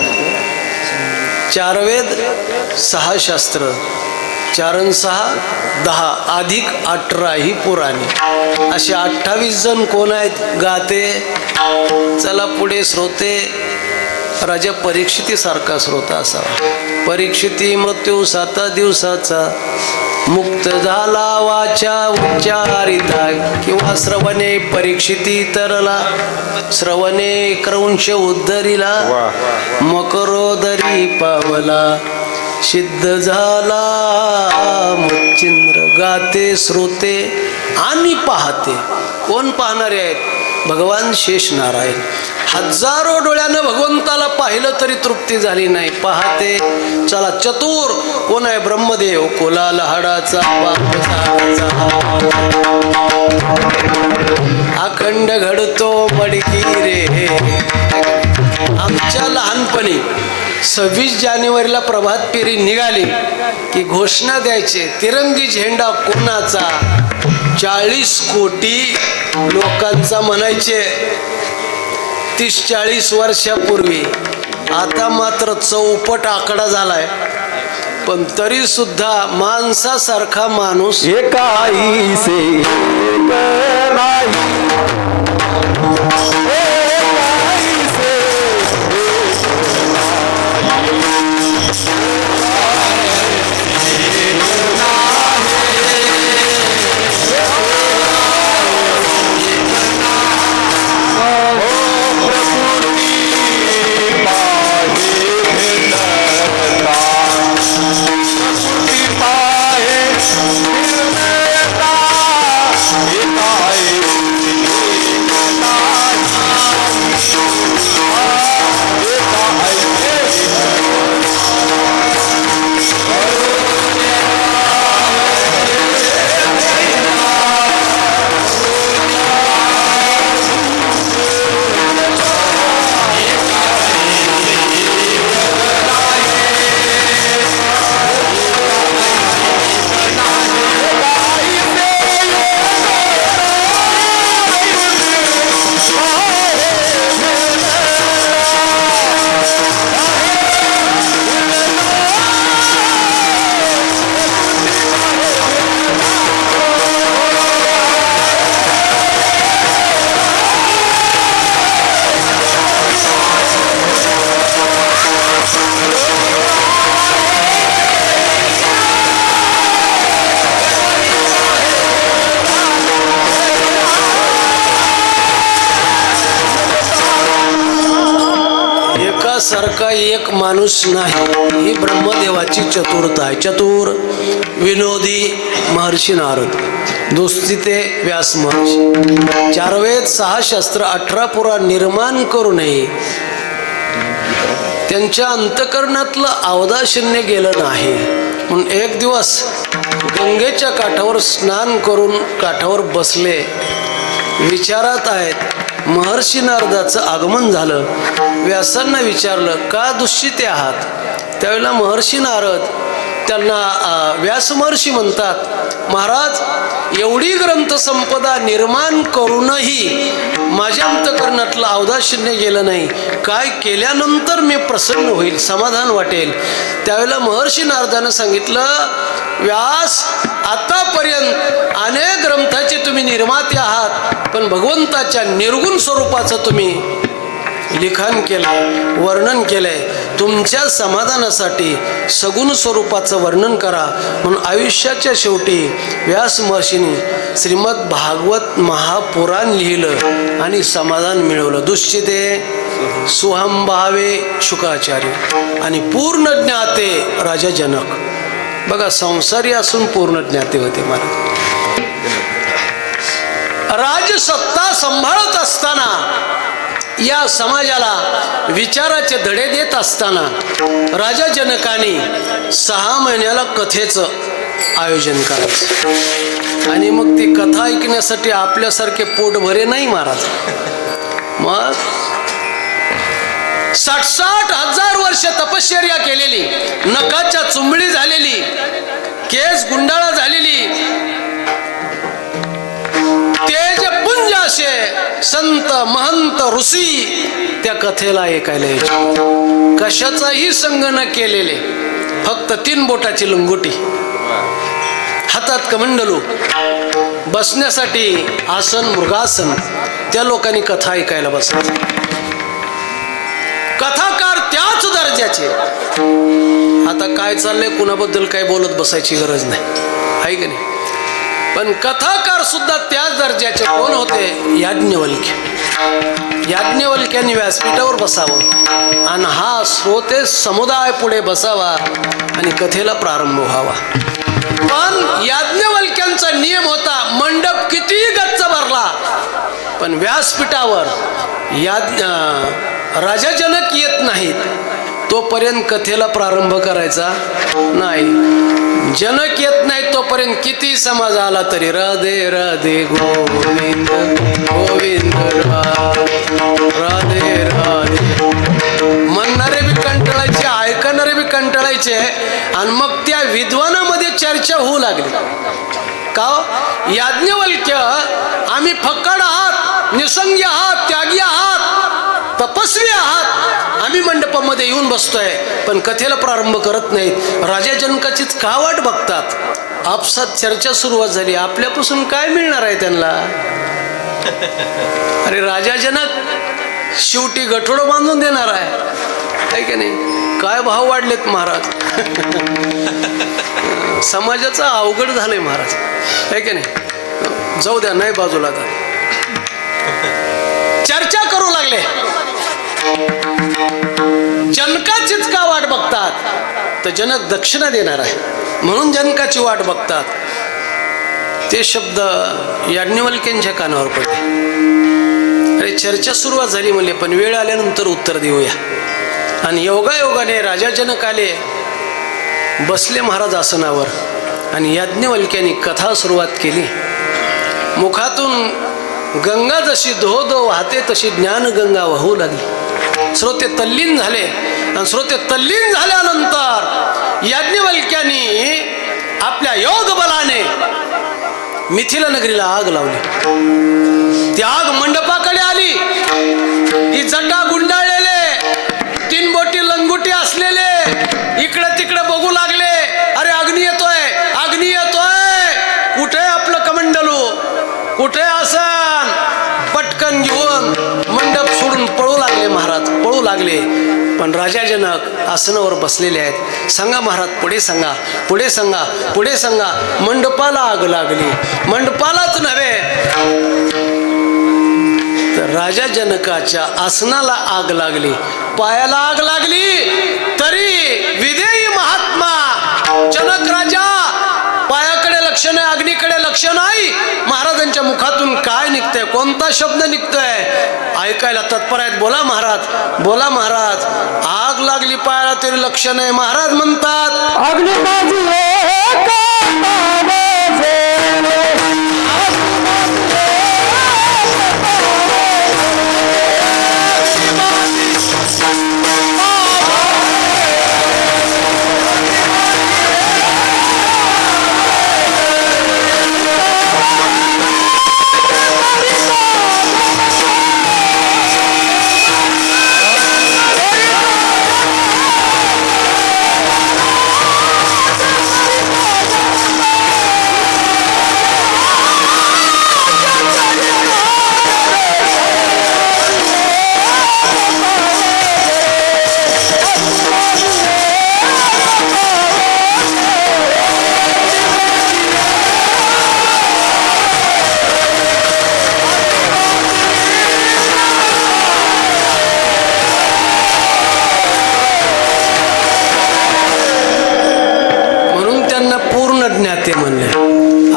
4 वेद 6 शास्त्र 4 आणि 6 10 अधिक 18 ही पुराणे. असे 28 जण कोण आहेत गाते. चला पुढे. श्रोते राजा परीक्षितीसारखा श्रोता असावा. परीक्षिती मृत्यू 7 दिवसाचा, मुक्त झाला वाचा उच्चारिता. किंवा श्रवणे परीक्षिती तरला, श्रवणे क्रौंश उद्धरिला, मकरोदरी पावला, सिद्ध झाला मुच्चिंद्र. गाते श्रोते आणि पाहते. कोण पाहणारे आहेत. भगवान शेष नारायण. हजारो डोळ्यानं भगवंताला पाहिलं तरी तृप्ती झाली नाही. पाहते. चला चतुर कोण आहे. ब्रह्मदेव. कोलाल हाडाचा अखंड घडतो मडकी रे. आमच्या लहानपणी 26 जानेवारीला प्रभात फेरी निघाली की घोषणा द्यायचे तिरंगी झेंडा कोणाचा. 40 कोटी लोकांचा म्हणायचे 30-40 वर्षापूर्वी. आता मात्र चौपट आकडा झालाय. पण तरी सुद्धा माणसासारखा माणूस एकाईसे सारखा एक माणूस नाही. ही ब्रह्मदेवाची चतुरता आहे. चतुर विनोदी महर्षी नारद, दुस्थिते व्यास महर्षी. 4 वेद 6 शास्त्र 18 पुराण निर्माण करू नये. त्यांच्या अंतकरणातलं अवदाशिन्य गेलं नाही. म्हणून एक दिवस गंगेच्या काठावर स्नान करून काठावर बसले. विचारात आहेत. महर्षी नारदाचं आगमन झालं. व्यासांना विचारलं का दुःखिते आहात. त्यावेळेला महर्षी नारद त्यांना व्यास महर्षी म्हणतात, महाराज एवढी ग्रंथसंपदा निर्माण करूनही माझ्या अंतकरणातलं अवदाशिन्य गेलं नाही. काय केल्यानंतर मी प्रसन्न होईल, समाधान वाटेल. त्यावेळेला महर्षी नारदानं सांगितलं, व्यास आतापर्यंत अनेक ग्रंथाचे तुम्ही निर्माते आहात, पण भगवंताच्या निर्गुण स्वरूपाचं तुम्ही लिखाण केलंय, वर्णन केलंय. तुमच्या समाधानासाठी सगुण स्वरूपाचं वर्णन करा. म्हणून आयुष्याच्या शेवटी व्यास महर्षींनी श्रीमद भागवत महापुराण लिहिलं आणि समाधान मिळवलं. दुश्चिते सुहंभावे शुकाचार्य आणि पूर्ण ज्ञाते राजा जनक. बघा संसारी असून पूर्ण ज्ञाते होते महाराज. राजसत्ता सांभाळत असताना, या समाजाला विचाराचे धडे देत असताना राजा जनकाने 6 महिन्याला कथेचं आयोजन करायचं. आणि मग ती कथा ऐकण्यासाठी आपल्यासारखे पोट भरे नाही महाराज. मग 60-60 हजार वर्ष तपश्चर्या केलेली, नखाच्या चुंबळी झालेली, केस गुंडाळा झालेली, तेजपुंज असे संत महंत ऋषी त्या कथेला ऐकायला यायचे. कशाचाही संग न केलेले, फक्त 3 बोटाची लंगोटी हातात कमंडलू, बसण्यासाठी आसन मृगासन, त्या लोकांनी कथा ऐकायला बसायचं. कथाकार त्याच दर्जाचे. आता काय चाललंय कुणाबद्दल काय बोलत बसायची गरज नाही, आहे की नाही. पण कथाकार सुद्धा त्याच दर्जाचे. कोण होते? याज्ञवल्क्य. याज्ञवल्क्यांनी व्यासपीठावर बसावं आणि हा श्रोते समुदाय पुढे बसावा आणि कथेला प्रारंभ व्हावा. पण याज्ञवल्क्यांचा नियम होता, मंडप कितीही गच्च भरला पण व्यासपीठावर राजा जनक येत नाहीत तोपर्यंत कथेला प्रारंभ करायचा नाही. जनक येत नाही तोपर्यंत किती समाज आला तरी राधे राधे गोविंद गोविंद राधे राधे म्हणणारे बी कंटाळायचे, ऐकणारे बी कंटाळायचे. आणि मग त्या विद्वानामध्ये चर्चा होऊ लागली. का? याज्ञवल्क्य, आम्ही फक्कड आहात, निसंगी आहात, त्यागी आहात, तपस्वी आहात, आम्ही मंडपामध्ये येऊन बसतोय पण कथेला प्रारंभ करत नाहीत. राजा जनकाचीच का वाट बघतात? आपसात चर्चा सुरुवात झाली. आपल्यापासून काय मिळणार आहे त्यांना? अरे राजा जनक शेवटी गठोडं बांधून देणार आहे की नाही. काय भाव वाढलेत महाराज. समाजाचं अवघड झालंय महाराज, आहे की नाही. जाऊ द्या, नाही बाजूला. चर्चा करू लागले. जनकाचीच का वाट बघतात? तर जनक दक्षिणा देणार आहे म्हणून जनकाची वाट बघतात. ते शब्द याज्ञवल्क्यांच्या कानावर पडले. अरे चर्चा सुरुवात झाली म्हणले, पण वेळ आल्यानंतर उत्तर देऊया. आणि योगायोगाने राजा जनक आले, बसले महाराज आसनावर आणि याज्ञवल्क्यांनी कथा सुरुवात केली. मुखातून गंगा जशी धो धो वाहते तशी ज्ञानगंगा वाहू लागली. श्रोते तल्लीन झाले आणि श्रोते तल्लीन झाल्यानंतर याज्ञवल्क्यांनी आपल्या योग बलाने मिथिला नगरीला आग लावली. ती आग मंडपाकडे आली. ही जटा गुंडाळलेले, 3 बोटी लंगोटी असलेले इकडे तिकडे बघू लागले. अरे अग्नी येतोय, अग्नी येतोय, कुठे आपलं कमंडलू, कुठे आसन. पटकन घेऊन मंडप सोडून पळू लागले महाराज, पळू लागले. पण राजा जनक आसनावर बसलेले आहेत. सांगा महाराज, पुढे सांगा, पुढे सांगा, पुढे सांगा. मंडपाला आग लागली. मंडपालाच नव्हे तर राजा जनकाच्या आसनाला आग लागली, पायाला आग लागली. तरी विदेही महात्मा जनक राजा पायाकडे लक्ष नाही, अग्नीकडे लक्ष नाही. महाराजांच्या मुखातून काय निघतंय, कोणता शब्द निघतोय ऐकायला तत्पर आहेत. बोला महाराज, बोला महाराज. आग लागली पायाला तरी लक्ष नाही. महाराज म्हणतात,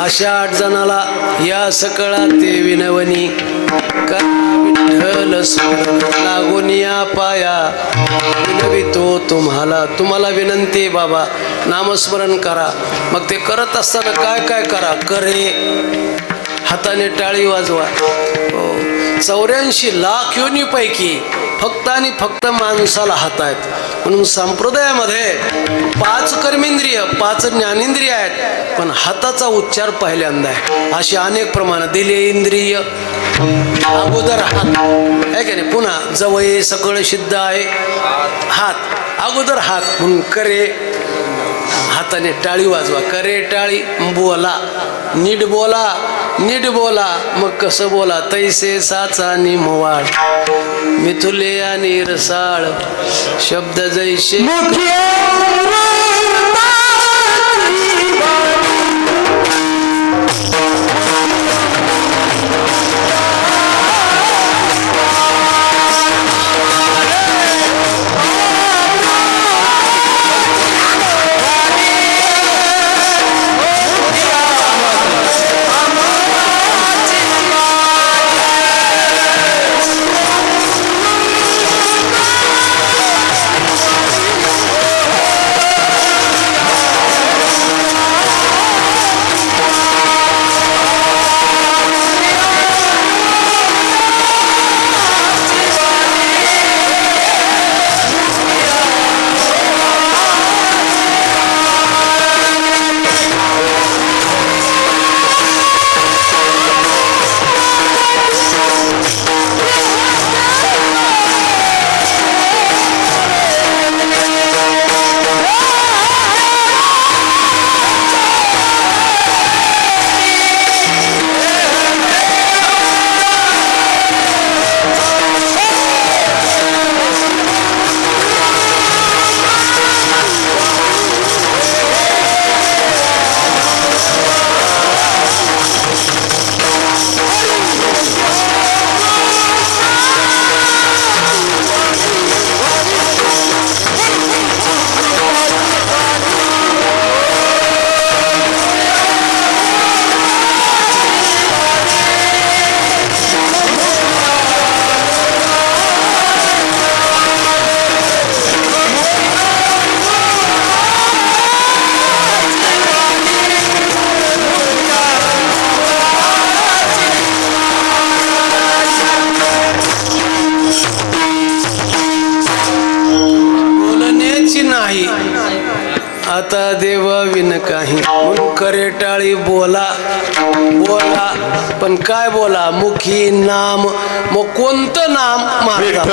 अशा 8 जणाला या सकळा ते विनवणी विठ्ठल लागून या पाया विनवितो तुम्हाला. तुम्हाला विनंती बाबा, नामस्मरण करा. मग ते करत असताना काय काय करा? करे, हाताने टाळी वाजवा. 84 लाख योनीपैकी फक्त आणि फक्त माणसाला हात आहेत. म्हणून संप्रदायामध्ये 5 कर्मेंद्रिय, 5 ज्ञानेंद्रिय आहेत, पण हाताचा उच्चार पहिल्यांदा आहे. अशी अनेक प्रमाण दिले इंद्रिय. अगोदर हात आहे की नाही, पुन्हा जवळ सकळ सिद्ध आहे हात, अगोदर हात म्हणून करे. हाताने टाळी वाजवा, करे टाळी, बोला नीट बोला, नीट बोला. मग कसं बोला? तैसे साचा निमवाड, मिथुले आणि रसाळ, शब्द जैसे नाही. आता देवा विन काही म्हणून करे टाळी बोला, बोला. पण काय बोला? मुखी नाम. मग कोणतं नाम? माझा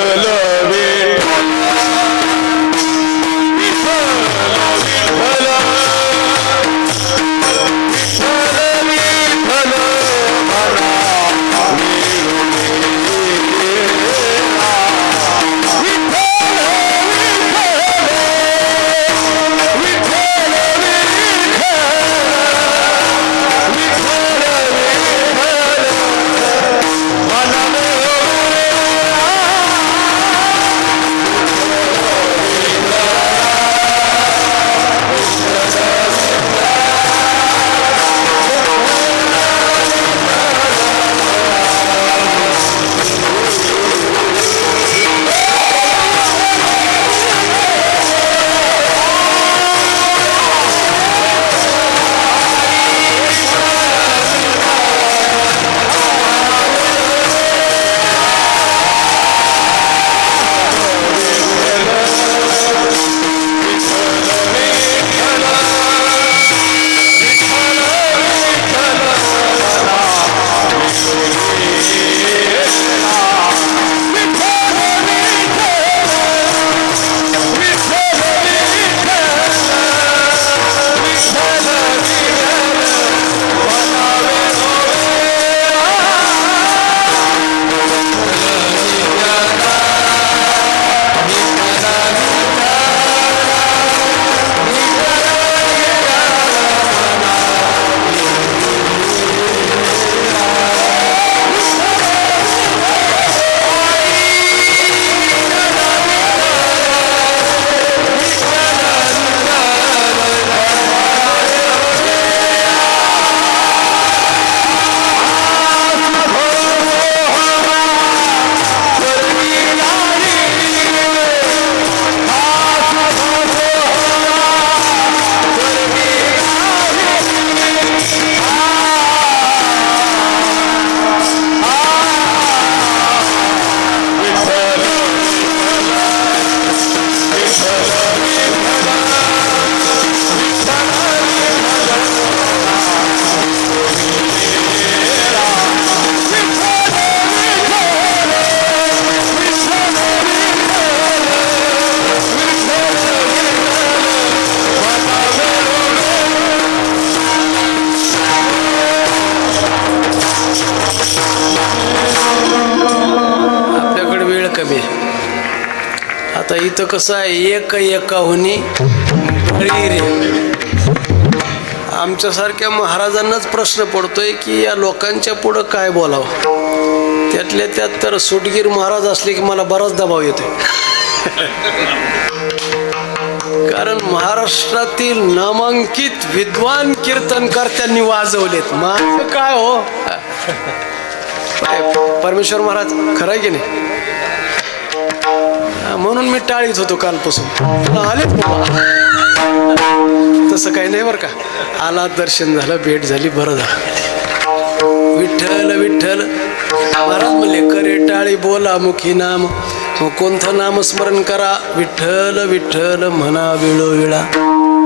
इथं कसं आहे एक एकाहुनी बळी रे. आमच्यासारख्या महाराजांनाच प्रश्न पडतोय की या लोकांच्या पुढं काय बोलावं. त्यातल्या त्यात तर सुटगीर महाराज असले की मला बराच दबाव येतोय. कारण महाराष्ट्रातील नामांकित विद्वान कीर्तनकर्त्यांनी वाजवलेत. माझं काय हो परमेश्वर महाराज, खरं आहे की नाही. म्हणून मी टाळीत होतो कालपासून. आलेच तसं काही नाही बरं का. आला, दर्शन झालं, भेट झाली, बरं झालं. विठ्ठल विठ्ठल महाराज म्हणले करे टाळी बोला मुखी नाम. मग कोणतं नामस्मरण करा? विठ्ठल विठ्ठल म्हणा वेळोवेळा.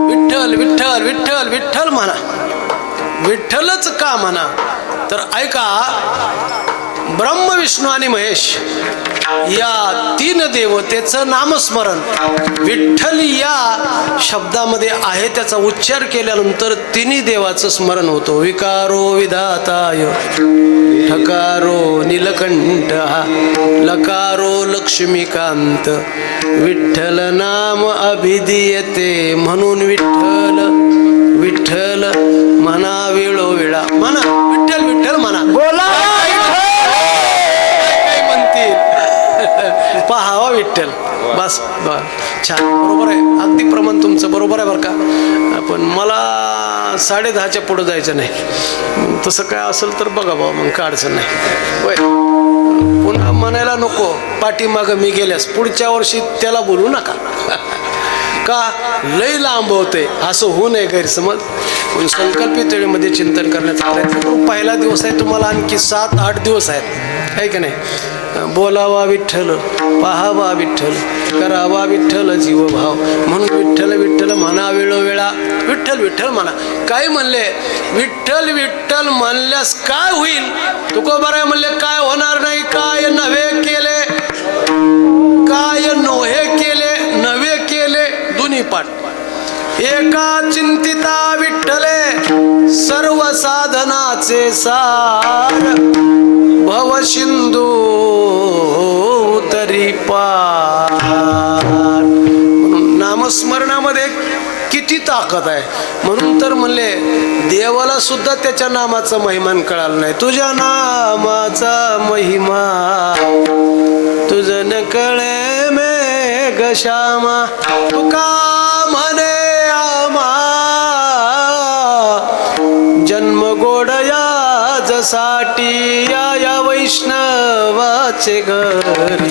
विठ्ठल विठ्ठल विठ्ठल विठ्ठल म्हणा. विठ्ठलच का म्हणा तर ऐका, ब्रह्म विष्णू आणि महेश या तीन देवतेचं नामस्मरण विठ्ठल या शब्दामध्ये आहे. त्याचा उच्चार केल्यानंतर तिन्ही देवाचं स्मरण होतं. विकारो विधाताय, ठकारो नीलकंठ, लकारो लक्ष्मीकांत, विठ्ठल नाम अभिधीयते. म्हणून विठ्ठल विठ्ठल म्हणा वेळोवेळा. म्हणा विठ्ठल विठ्ठल म्हणा. बोला काय म्हणतील पहावा विठ्ठल. बस छान, बरोबर आहे. अगदी प्रमाण तुमचं बरोबर आहे बरं का. पण मला 10:30च्या पुढं जायचं नाही. तसं काय असेल तर बघा बाबा, मग काय अडचण नाही. होय, पुन्हा म्हणायला नको पाठीमागं मी गेल्यास पुढच्या वर्षी त्याला बोलू नका. का लय लांब होते असं होऊ नये गैरसमज. पण संकल्पित वेळेमध्ये चिंतन करण्याचा प्रयत्न करू. पहिला दिवस आहे, तुम्हाला आणखी 7-8 दिवस आहेत, आहे का नाही. बोलावा विठ्ठल, पाहावा विठ्ठल, करावा विठ्ठल जीवभाव. म्हणून विठ्ठल विठ्ठल म्हणा वेळोवेळा. विठ्ठल विठ्ठल म्हणा. काय म्हणले? विठ्ठल विठ्ठल म्हणल्यास काय होईल? तुकोबाराय म्हणले काय होणार नाही. काय नव्हे केले, काय नोहे केले, नवे केले दोन्ही पाठ. एका चिंतिता विठ्ठले सर्व साधनाचे सार. भव सिंधू तरी पार. म्हणून नामस्मरणामध्ये किती ताकद आहे. म्हणून तर म्हणले देवाला सुद्धा त्याच्या नामाचा महिमान कळाला नाही. तुझ्या नामाचा महिमा तुझं न कळे मेघ श्यामा. तुका म्हणे आमा जन्म गोडया जसाठी या वैष्णवाचे घरी.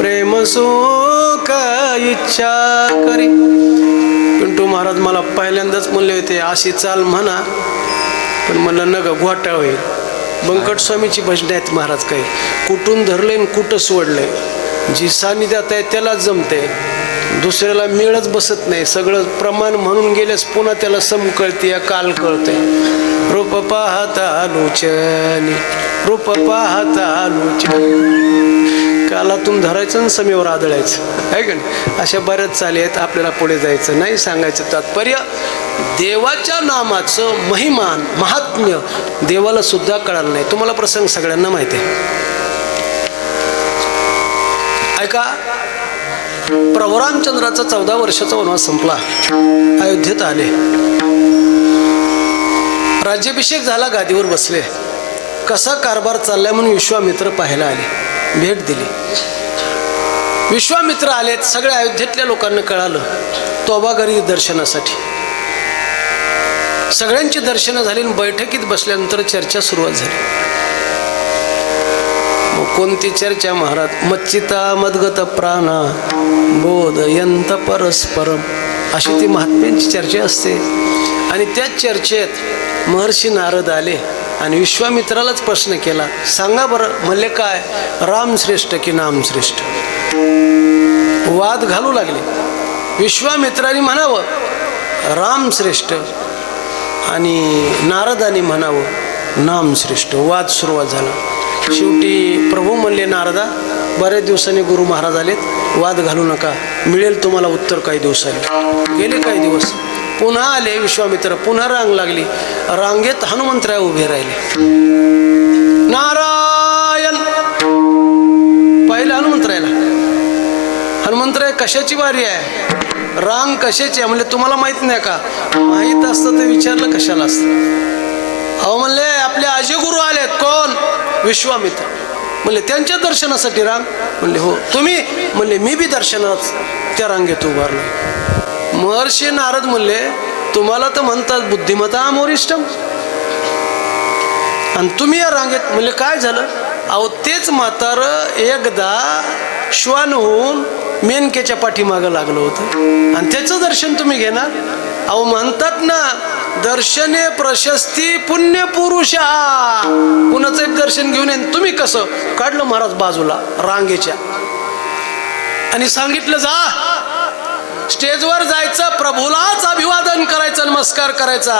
प्रेम सुख इच्छा करी. पिंटू महाराज मला पहिल्यांदाच म्हणले होते अशी चाल म्हणा, पण म्हणलं न ग घोटाळ होईल. बंकट स्वामीची भजन आहेत महाराज. काही कुठून धरले आणि कुठं सोडले. जी सानिध्यात आहे त्याला जमते, दुसऱ्याला मिळच बसत नाही. सगळं प्रमाण म्हणून गेल्यास पुन्हा त्याला सम कळते, काल कळते. रूप पाहता लोचनी, रूप पाहता लोचनी. कालातून धरायचं आणि समीवर आदळायचं, आहे का नाही. अशा बऱ्याच चाली आहेत. आपल्याला पुढे जायचं नाही. सांगायचं तात्पर्य देवाच्या नामाचं महिमान महात्म्य देवाला सुद्धा कळालं नाही. तुम्हाला प्रसंग सगळ्यांना माहिती आहे. ऐका, प्रभू रामचंद्राचा 14 वर्षाचा वनवास संपला. अयोध्येत आले, राज्याभिषेक झाला, गादीवर बसले. कसा कारभार चाललाय म्हणून विश्वामित्र पाहायला आले, भेट दिली. विश्वामित्र आलेत. सगळ्या अयोध्येतल्या लोकांना कळालं तोबा घरी दर्शनासाठी. सगळ्यांची दर्शनं झाली. बैठकीत बसल्यानंतर चर्चा सुरुवात झाली. कोणती चर्चा महाराज? मच्चिता मदगत प्राणा बोधयंत परस्परम, अशी ती महात्म्यांची चर्चा असते. आणि त्या चर्चेत महर्षी नारद आले आणि विश्वामित्रालाच प्रश्न केला, सांगा बरं. म्हणले काय? राम श्रेष्ठ की नाम श्रेष्ठ? वाद घालू लागले. विश्वामित्राने म्हणावं राम श्रेष्ठ आणि नारदाने म्हणावं नाम श्रेष्ठ. वाद सुरुवात झाला. शेवटी प्रभू म्हणले, नारदा बऱ्याच दिवसांनी गुरु महाराज आलेत, वाद घालू नका, मिळेल तुम्हाला उत्तर काही दिवसांनी. गेले काही दिवस, पुन्हा आले विश्वामित्र. पुन्हा रांग लागली. रांगेत हनुमंतराय उभे राहिले. नारायण पहिला हनुमंतरायला. हनुमंतराय कशाची वारी आहे, रांग कशाची आहे? म्हणले तुम्हाला माहित नाही का? माहित असतं तर विचारलं कशाला असतं? अहो म्हणले आपले अजयगुरु आलेत. कोण? विश्वामित्र. म्हणले त्यांच्या दर्शनासाठी रांग? म्हणले हो. तुम्ही? म्हणले मी बी दर्शनात त्या रांगेत उभारलो. महर्षी नारद म्हणले तुम्हाला तर म्हणतात बुद्धिमता मोरिष्ठम, आणि तुम्ही या रांगेत. म्हणले काय झालं? अहो तेच म्हातारं एकदा श्वान होऊन मेनकेच्या पाठीमागं लागलं होतं आणि त्याचं दर्शन तुम्ही घेणार? अहो म्हणतात ना, दर्शने प्रशस्ती पुण्य पुरुषा. कुणाचं एक दर्शन घेऊन येईन तुम्ही. कसं काढलं महाराज बाजूला रांगेच्या आणि सांगितलं जा स्टेजवर जायचं, प्रभूलाच अभिवादन करायचं, नमस्कार करायचा.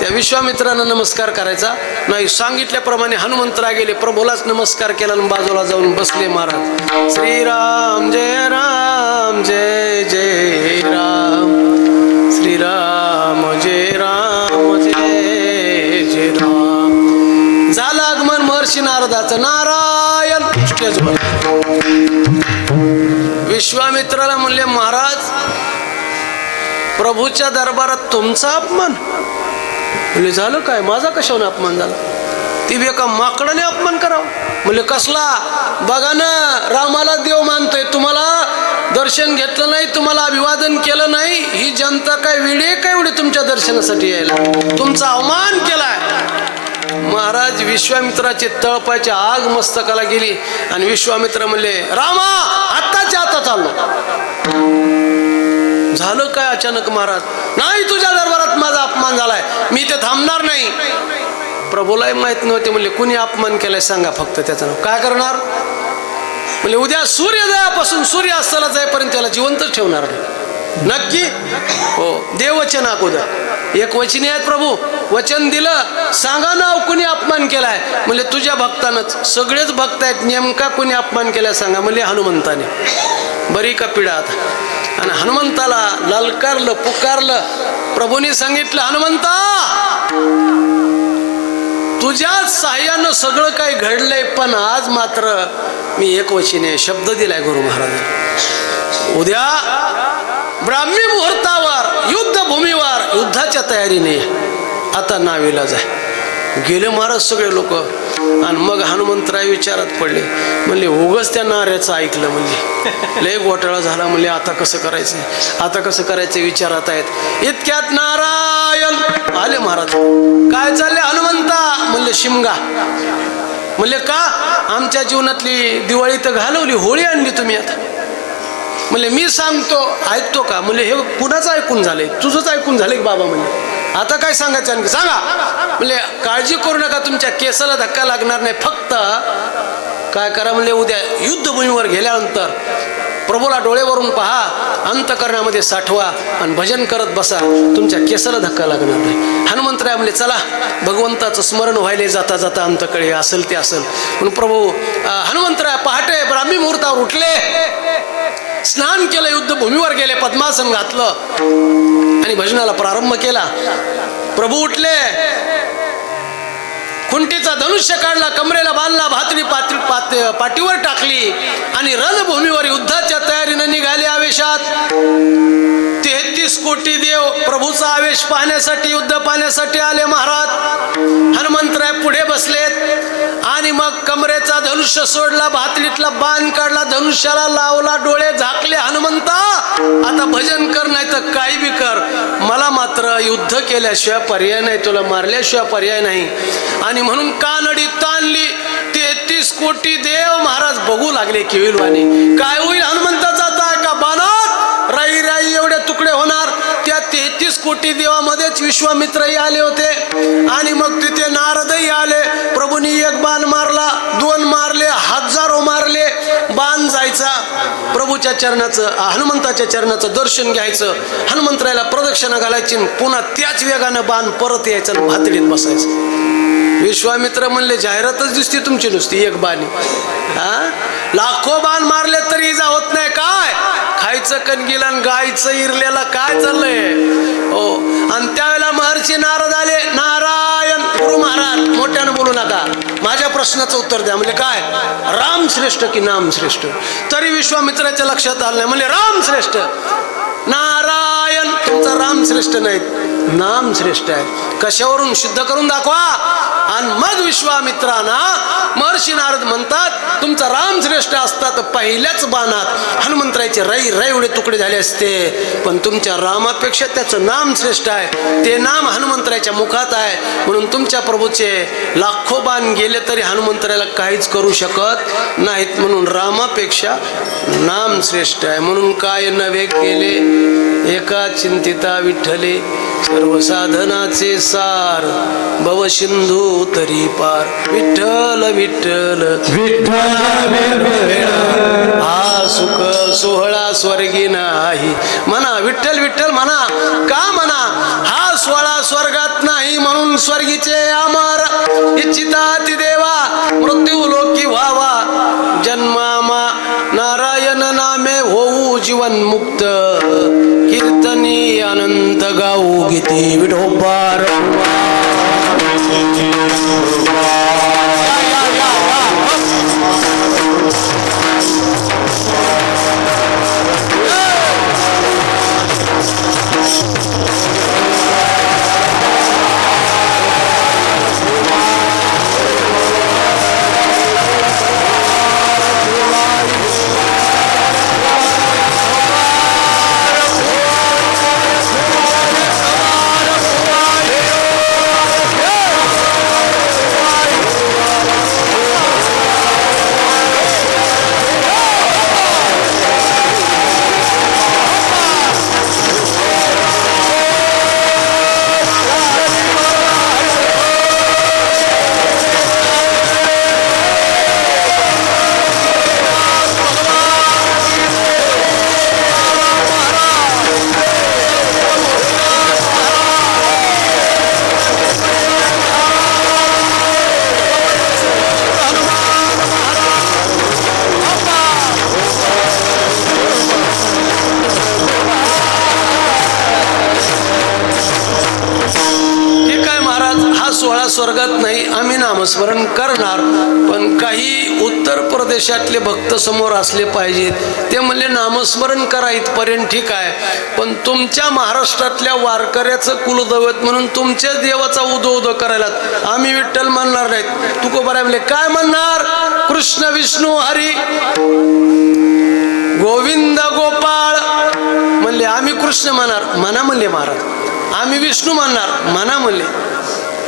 त्या विश्वामित्रांना नमस्कार करायचा नाही. सांगितल्याप्रमाणे हनुमंतराय गेले, प्रभूलाच नमस्कार केला आणि बाजूला जाऊन बसले महाराज. श्रीराम जय राम जय जय राम, श्रीराम जय राम जय जय राम. झालं आगमन महर्षी नारदाचं. नारायण स्टेजवर. विश्वामित्राला म्हणले महाराज प्रभूच्या दरबारात तुमचा अपमान? म्हणजे झालं काय? माझा कशाने अपमान झाला? ती बी एका माकडाने अपमान करावं? म्हणजे कसला? बघा ना, रामाला देव मानतोय, तुम्हाला दर्शन घेतलं नाही, तुम्हाला अभिवादन केलं नाही. ही जनता काय वेळी काय एवढी तुमच्या दर्शनासाठी यायला? तुमचा अवमान केलाय. महाराज विश्वामित्राची तळपायची आग मस्तकाला गेली आणि विश्वामित्र म्हणले रामा आत्ताच्या आता चाललो. झालं काय अचानक महाराज? नाही, तुझ्या दरबारात माझा अपमान झालाय, मी ते थांबणार नाही. प्रभूलाही माहित नव्हते. म्हणले कुणी अपमान केलाय सांगा फक्त त्याचं नाव. काय करणार? म्हणजे उद्या सूर्योदयापासून सूर्यास्ताला जाईपर्यंत त्याला जिवंतच ठेवणार नाही. नक्की? हो. देववचन अगोदर एक वचनी आहेत प्रभू, वचन दिलं, सांगा नाव कुणी अपमान केलाय. म्हणजे तुझ्या भक्तानच. सगळेच भक्त आहेत, नेमका कुणी अपमान केलाय सांगा. म्हणजे हनुमंताने. बरी का पिढा आता? आणि हनुमंताला ललकारलं, पुकारलं. प्रभूंनी सांगितलं हनुमंता तुझ्याच साह्यानं सगळं काही घडलंय, पण आज मात्र मी एकवचने शब्द दिलाय गुरु महाराज. उद्या ब्राह्मी मुहूर्तावर युद्धभूमीवर युद्धाच्या तयारीने आता नाविलाज आहे. गेले महाराज सगळे लोक. आणि मग हनुमंतराय विचारात पडले. म्हणले उगच त्या नाऱ्याचं ऐकलं, म्हणजे लय घोटाळा झाला. म्हणले आता कसं करायचं, आता कसं करायचं विचारात आहेत. इतक्यात नारायण आले महाराज. काय चालले हनुमंता? म्हणले शिमगा. म्हणले का? आमच्या जीवनातली दिवाळी तर घालवली, होळी आणली तुम्ही आता. म्हणले मी सांगतो ऐकतो का? म्हणले हे कुणाचं ऐकून झालंय? तुझंच ऐकून झालंय बाबा. म्हणले आता काय सांगायचं आणखी सांगा. म्हणले काळजी करू नका, तुमच्या केसाला धक्का लागणार नाही. फक्त काय करा? म्हणले उद्या युद्धभूमीवर गेल्यानंतर प्रभूला डोळेवरून पहा, अंतकरणामध्ये साठवा आणि भजन करत बसा, तुमच्या केसाला धक्का लागणार नाही. हनुमंतराय म्हणले चला भगवंताचं स्मरण व्हायले जाता जाता अंतकडे असेल ते असेल. म्हणून प्रभू हनुमंतराय पहाटे ब्राह्मी मुहूर्तावर उठले, स्नान केलं, युद्धभूमीवर गेले, पद्मासन घातलं आणि भजनाला प्रारंभ केला. प्रभू उठले, खुंटीचा धनुष्य काढला, कमरेला बांधला, भातडी पाठीवर टाकली आणि रणभूमीवर युद्धाच्या तयारीने निघाले आवेशात. 33 कोटी देव प्रभूचा आवेश पाहण्यासाठी, युद्ध पाहण्यासाठी आले महाराज. हनुमंतराय पुढे बसलेत आणि मग कमरेचा धनुष्य सोडला, भातडीतला बाण काढला, धनुष्याला लावला, डोळे झाकले. हनुमंता आता भजन कर, नाही तर काही बी कर, मला मात्र युद्ध केल्याशिवाय पर्याय नाही, तुला मारल्याशिवाय पर्याय नाही. आणि म्हणून कानडी ताणली. 33 कोटी देव महाराज बघू लागले केविलवाणी. काय होईल हनुमंताचा? आता का बाणात राई राई एवढे तुकडे होणार. त्या 33 कोटी देवामध्येच विश्वामित्रही आले होते आणि मग तिथे नारदही आले. प्रभूंनी एक बाण मारला, 2 मारले, हजारो मारले. बाण जायचा, प्रभूच्या चरणाचं, हनुमंताच्या चरणाचं दर्शन घ्यायचं, हनुमंतरायला प्रदक्षिणा घालायची, पुन्हा त्याच वेगानं बाण परत यायचं आणि भातडीत बसायचं. विश्वामित्र म्हणले जाहिरातच दिसते तुमची नुसती एक बाणी. लाखो बाण मारले तरी इजा होत नाही. काय खायचं कणगीला आणि गायचं इरलेला काय चाललंय? हो. आणि त्यावेळेला महर्षी नारद आले. नारायण गुरु महाराज मोठ्यानं बोलू नका, माझ्या प्रश्नाचं उत्तर द्या. म्हणजे काय, राम श्रेष्ठ की नाम श्रेष्ठ? तरी विश्वामित्राच्या लक्षात आलं नाही. म्हणजे राम श्रेष्ठ, नारायण तुमचा राम श्रेष्ठ नाही, नाम श्रेष्ठ आहे. कशावरून? सिद्ध करून दाखवा. आणि मग विश्वामित्रांना महर्षी नारद म्हणतात, तुमचा राम श्रेष्ठ असता तर पहिल्याच बाणात हनुमंतरायचे रई एवढे तुकडे झाले असते. पण तुमच्या रामापेक्षा त्याचं नाम श्रेष्ठ आहे, ते नाम हनुमंतरायच्या मुखात आहे. म्हणून तुमच्या प्रभूचे लाखो बाण गेले तरी हनुमंतरायला काहीच करू शकत नाहीत. म्हणून रामापेक्षा नाम श्रेष्ठ आहे. म्हणून काय नव्हे केले एका चिंतिता विठ्ठले, सर्व साधनाचे सार भव सिंधू तरी पार. विठ्ठल विठ्ठल हा सुख सोहळा स्वर्गी नाही. म्हणा विठ्ठल विठ्ठल म्हणा. का म्हणा? हा सोहळा स्वर्गात नाही म्हणून स्वर्गीचे अमर इच्छितात देवा मृत्यू लोकी व्हावा. जन्मामा नारायण नामे होऊ जीवन मुक्त. कीर्तनी अनंत गाऊ गीती विठोबार. स्वर्गात नाही, आम्ही नामस्मरण करणार. पण काही उत्तर प्रदेशातले भक्त समोर असले पाहिजेत. ते म्हणले नामस्मरण करा इथपर्यंत ठीक आहे, पण तुमच्या महाराष्ट्रातल्या वारकऱ्याचं कुलदैवत म्हणून तुमच्या देवाचा उदो उदो करायला आम्ही विठ्ठल म्हणणार नाहीत. तुकोबाराय म्हणले काय म्हणणार? कृष्ण विष्णू हरी गोविंद गोपाळ. म्हणले आम्ही कृष्ण म्हणणार, म्हणा म्हणले महाराज. आम्ही विष्णू म्हणणार, म्हणा म्हणले.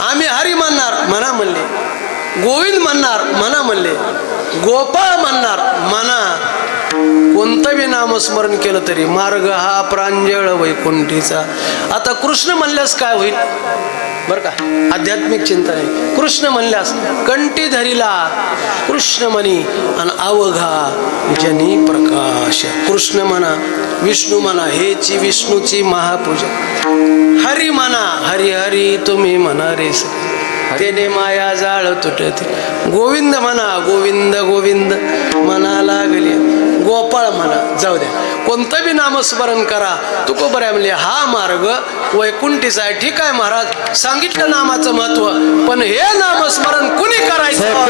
आम्ही हरी म्हणणार, म्हणा म्हणले. गोविंद म्हणणार, म्हणा म्हणले. गोपाळ म्हणणार, म्हणा. कोणतं बी नामस्मरण केलं तरी मार्ग हा प्रांजळ वैकुंठीचा. आता कृष्ण म्हणल्यास काय होईल बरं का? आध्यात्मिक चिंतन आहे. कृष्ण म्हणल्यास कंठी धरिला कृष्ण म्हणी आणि अवघा जनी प्रकाश. कृष्ण म्हणा, विष्णू म्हणा, हेची विष्णूची महापूजा. हरी म्हणा, हरी हरी तुम्ही म्हणा रे तेने माया जाळ तुटते. गोविंद म्हणा, गोविंद गोविंद म्हणा लागले. गोपाळ म्हणा, जाऊ द्या. कोणतं बी नामस्मरण करा. तुकोबराय म्हणले हा मार्ग वैकुंठीचा आहे. ठीक आहे महाराज, सांगितलं नामाचं महत्व, पण हे नामस्मरण कुणी करायचं?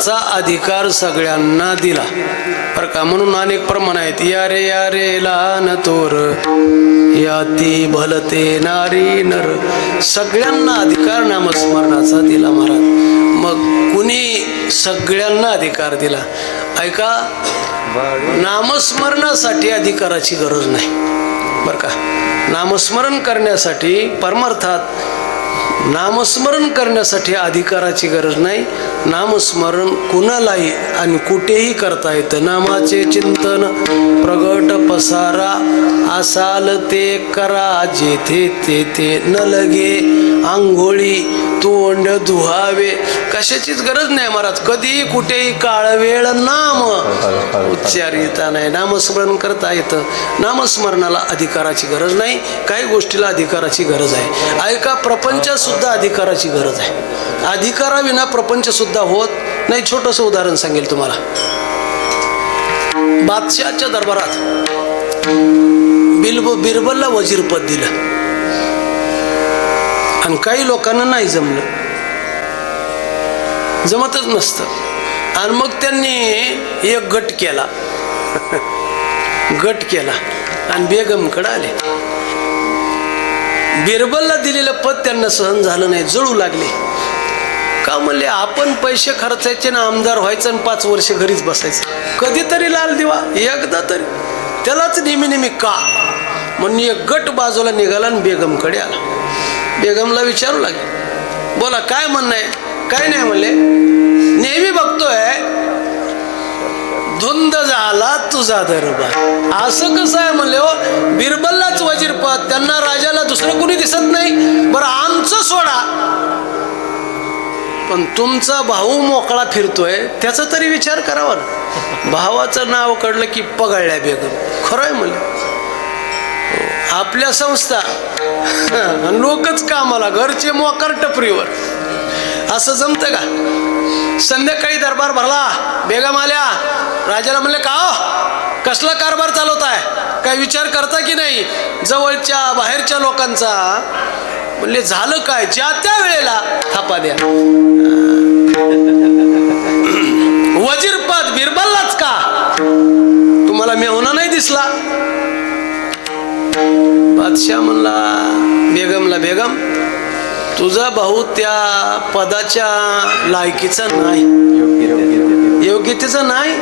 स्मरणाचा अधिकार सगळ्यांना दिला बरं का. म्हणून अनेक प्रमाण आहेत. या रे लहान तोर याती भलते नारी नर, सगळ्यांना अधिकार नामस्मरणाचा दिला महाराज. मग कुणी सगळ्यांना अधिकार दिला? ऐका, नामस्मरणासाठी अधिकाराची गरज नाही बरं का. नामस्मरण करण्यासाठी परमार्थात नामस्मरण करण्यासाठी अधिकाराची गरज नाही. नामस्मरण कुणालाही आणि कुठेही करता येतं. नामाचे चिंतन प्रगट पसारा असाल ते करा, जेथे तेथे न लगे आंघोळी तोंड धुवावे. कशाचीच गरज नाही महाराज. कधीही कुठेही काळ वेळ नाम उच्चारिता नाही. नामस्मरण करता येतं. नामस्मरणाला अधिकाराची गरज नाही. काही गोष्टीला अधिकाराची गरज आहे. ऐका, प्रपंचात सुद्धा अधिकाराची गरज आहे. अधिकाराविना प्रपंच सुद्धा होत नाही. छोटंसं उदाहरण सांगेल तुम्हाला. बादशाहच्या दरबारात बिरबलला वजीरपद दिलं आणि काही लोकांना नाही जमलं, जमतच नसतं. आणि मग त्यांनी एक गट केला आणि बेगमकडे आले. बिरबलला दिलेलं पद त्यांना सहन झालं नाही, जळू लागले. का म्हणले, आपण पैसे खर्चायचे ना, आमदार व्हायचं आणि 5 वर्ष घरीच बसायचं. कधीतरी लाल दिवा एकदा तरी, त्यालाच नेहमी का. म्हणून एक गट बाजूला निघाला आणि बेगमकडे आला. बेगमला विचारू लागले, बोला काय म्हणणं आहे? काय नाही म्हणले, नेहमी बघतोय धुंद झाला तुझा दरबार. असं कसं आहे म्हणले हो, बिरबललाच वजीरपद, त्यांना राजाला दुसरं कोणी दिसत नाही. बरं आमचं सोडा, पण तुमचा भाऊ मोकळा फिरतोय त्याचा तरी विचार करावा ना. भावाचं नाव कळलं की पगळल्या बेगम. खरं आहे म्हणले, आपल्या संस्था लोकच कामाला, घरचे मोकार टपरीवर. असं जमतं का? संध्याकाळी दरबार भरला, बेगम आल्या. राजाला म्हणले, का हो कसला कारभार चालवताय, काय विचार करता की नाही जवळच्या बाहेरच्या लोकांचा? म्हणले, झालं काय, ज्या त्या वेळेला थापा द्या. वजीरपद बिरबललाच का? तुम्हाला मेहुणा नाही दिसला? बादशाह म्हणला बेगमला, बेगम तुझा भाऊ त्या पदाच्या लायकीचा नाही, योग्यतेचा नाही,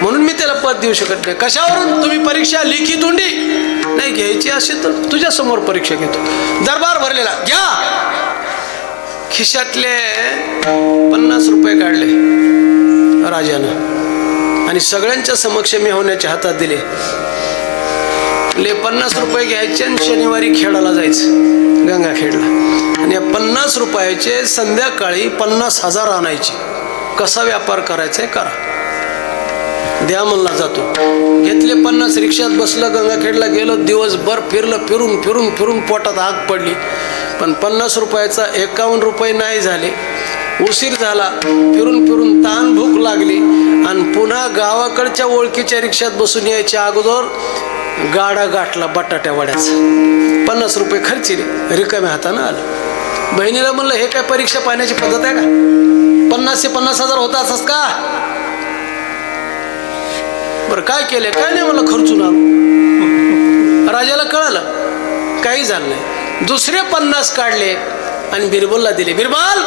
म्हणून मी त्याला पद देऊ शकत नाही. कशावरून? तुम्ही परीक्षा लिखी तोंडी नाही घ्यायची असेल तर तुझ्या समोर परीक्षा घेतो. दरबार भरलेला, घ्या. खिशातले 50 रुपये काढले राजानं आणि सगळ्यांच्या समक्ष मेहुण्याच्या हातात दिले. 50 रुपये घ्यायचे आणि शनिवारी खेळायला जायचं गंगाखेडला. आणि 50 रुपयाचे संध्याकाळी 50,000 आणायचे. कसा व्यापार करायचा आहे करा, द्या म्हणला. जातो, घेतले 50, रिक्षात बसलं, गंगाखेडला गेलो. दिवसभर फिरलं, फिरून फिरून फिरून पोटात आग पडली. पण 50 रुपयाचा 51 रुपये नाही झाले. उशीर झाला, फिरून फिरून ताण भूक लागली आणि पुन्हा गावाकडच्या ओळखीच्या रिक्षात बसून यायच्या अगोदर गाडा गाठला बटाट्या वड्याचा. 50 रुपये खर्चिले, रिकाम्या हातानं आलं. बहिणीला म्हणलं, हे काय परीक्षा पाहण्याची पद्धत आहे का? 50 ते 50,000 होता असंच का? बरं काय केलंय? काय नाही मला खर्चून आलो. राजाला कळालं, काही झालं नाही. दुसरे 50 काढले आणि बिरबलला दिले. बिरबल,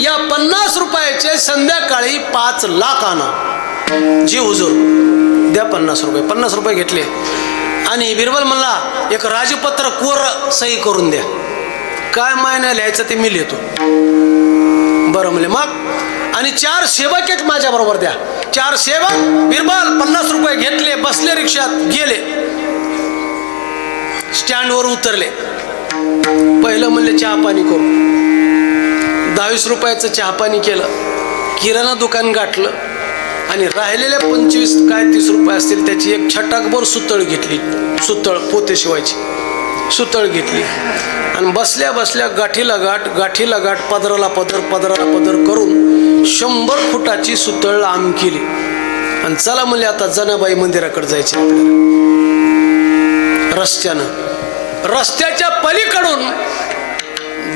या 50 रुपयाचे संध्याकाळी 5 लाख आणा. जी हुजूर, द्या 50 रुपये. 50 रुपये घेतले आणि बिरबल म्हणला, एक राजपत्र कोर सही करून द्या. काय मायना लिहायचं ते मी लिहितो. बरं म्हणले, मग आणि 4 सेवक आहेत माझ्या बरोबर द्या. 4 सेवक. बिरबल 50 रुपये घेतले, बसले रिक्षात, गेले. स्टँडवर उतरले. पहिलं म्हणले चहा पाणी करू. 22 रुपयाचं चहा पाणी केलं. किराणा दुकान गाठलं आणि राहिलेल्या 25 काय 30 रुपये असतील त्याची एक छटाकभर सुतळ घेतली. सुतळ पोते शिवायची सुतळ घेतली आणि बसल्या बसल्या गाठीला गाठ, पदराला पदर करून 100 फुटाची सुतळ लांब केली. आणि चला म्हणले, आता जनाबाई मंदिराकडे जायचे आपल्याला. रस्त्याच्या पलीकडून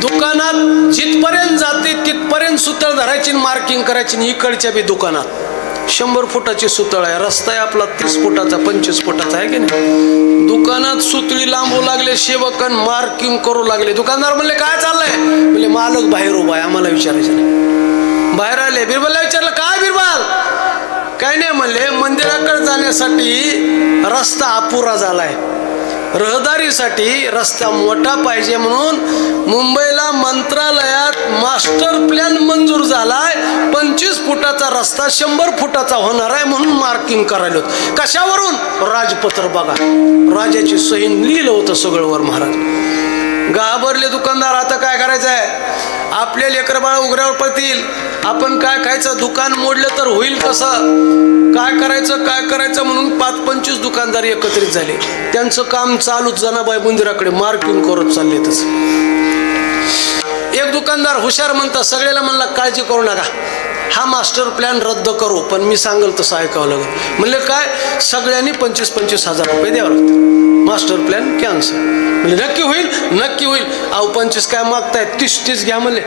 दुकानात जिथपर्यंत जाते तिथपर्यंत सुतळ धरायची, मार्किंग करायची. इकडच्या बी दुकानात 100 फुटाची सुतळ आहे, रस्ता आहे आपला 30 फुटाचा 25 फुटाचा आहे की नाही. दुकानात सुतळी लांबू लागले, सेवकन मार्किंग करू लागले. दुकानदार म्हणले काय चाललंय? म्हणले मालक बाहेर उभा आहे, आम्हाला विचारायचं नाही. बाहेर आले, बिरबलला विचारलं काय बिरबल? काय नाही म्हणले, मंदिराकडे जाण्यासाठी रस्ता अपुरा झालाय, रहदारीसाठी रस्ता मोठा पाहिजे म्हणून मुंबईला मंत्रालयात मास्टर प्लॅन मंजूर झालाय. 25 फुटाचा रस्ता 100 फुटाचा होणार आहे म्हणून मार्किंग करायला. कशावरून? राजपत्र बघा, राजाची सही लिहिलं होतं सगळं वर. महाराज घाबरले दुकानदार. आता काय करायचं आहे? आपले लेकर बाळ उघड्यावर पडतील, आपण काय खायचं? दुकान मोडलं तर होईल कसं? काय करायचं म्हणून 5-25 दुकानदार एकत्रित झाले. त्यांचं काम चालूच, जनाबाई मंदिराकडे मार्किंग करत चालले. तसं एक दुकानदार हुशार म्हणता, सगळ्याला म्हणला काळजी करू नका, हा मास्टर प्लॅन रद्द करू, पण मी सांगल तसं ऐकावं लागेल. म्हणले काय? सगळ्यांनी 25-25 हजार रुपये द्यावं लागतात, मास्टर प्लॅन कॅन्सल. म्हणजे नक्की होईल? नक्की होईल. अहो 25 काय मागताय? 30 घ्या म्हणले,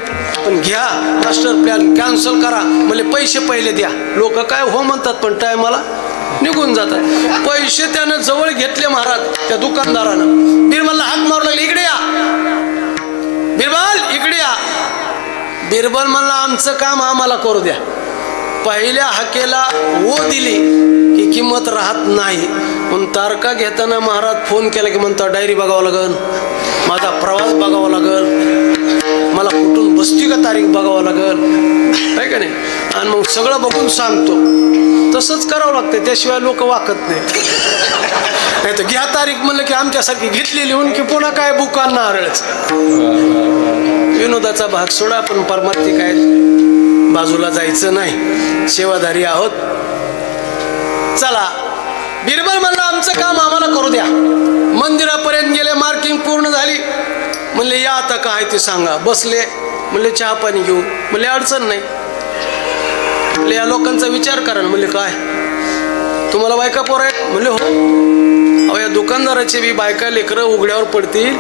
पण घ्या, मास्टर प्लॅन कॅन्सल करा. म्हणले पैसे पहिले द्या. लोक काय हो म्हणतात, पण टायमाला निघून जातात. पैसे त्यानं जवळ घेतले महाराज त्या दुकानदारानं. बिरबलला हाक मारू लागले, इकडे या बिरबल, इकडे या. बिरबल म्हणला आमचं काम आम्हाला करू द्या. पहिल्या हाकेला ओ दिली की किंमत राहत नाही. पण तारखा घेताना महाराज फोन केला की म्हणतो डायरी बघावं लागल, माझा प्रवास बघावा लागल, मला कुठून बसती का तारीख बघावं लागल, आहे का नाही. आणि मग सगळं बघून सांगतो. तसंच करावं लागतं, त्याशिवाय लोक वाकत नाही तर घ्या तारीख म्हणलं की आमच्यासारखी घेतली लिहून की पुन्हा काय बुकांना आरळच. विनोदाचा भाग सोडा, आपण परमार्थिक आहेत, बाजूला जायचं नाही, सेवाधारी आहोत. चला, बिरबल म्हणलं आमचं काम आम्हाला करू द्या. मंदिरापर्यंत गेले, मार्किंग पूर्ण झाली. म्हणले या आता काय ते सांगा. बसले, म्हणले चहा पाणी घेऊ. म्हणले अडचण नाही. म्हणले या लोकांचा विचार करा ना. म्हणले काय तुम्हाला बायका पोर आहेत? म्हणले हो. अहो या दुकानदाराचे बी बायका लेकरं उघड्यावर पडतील.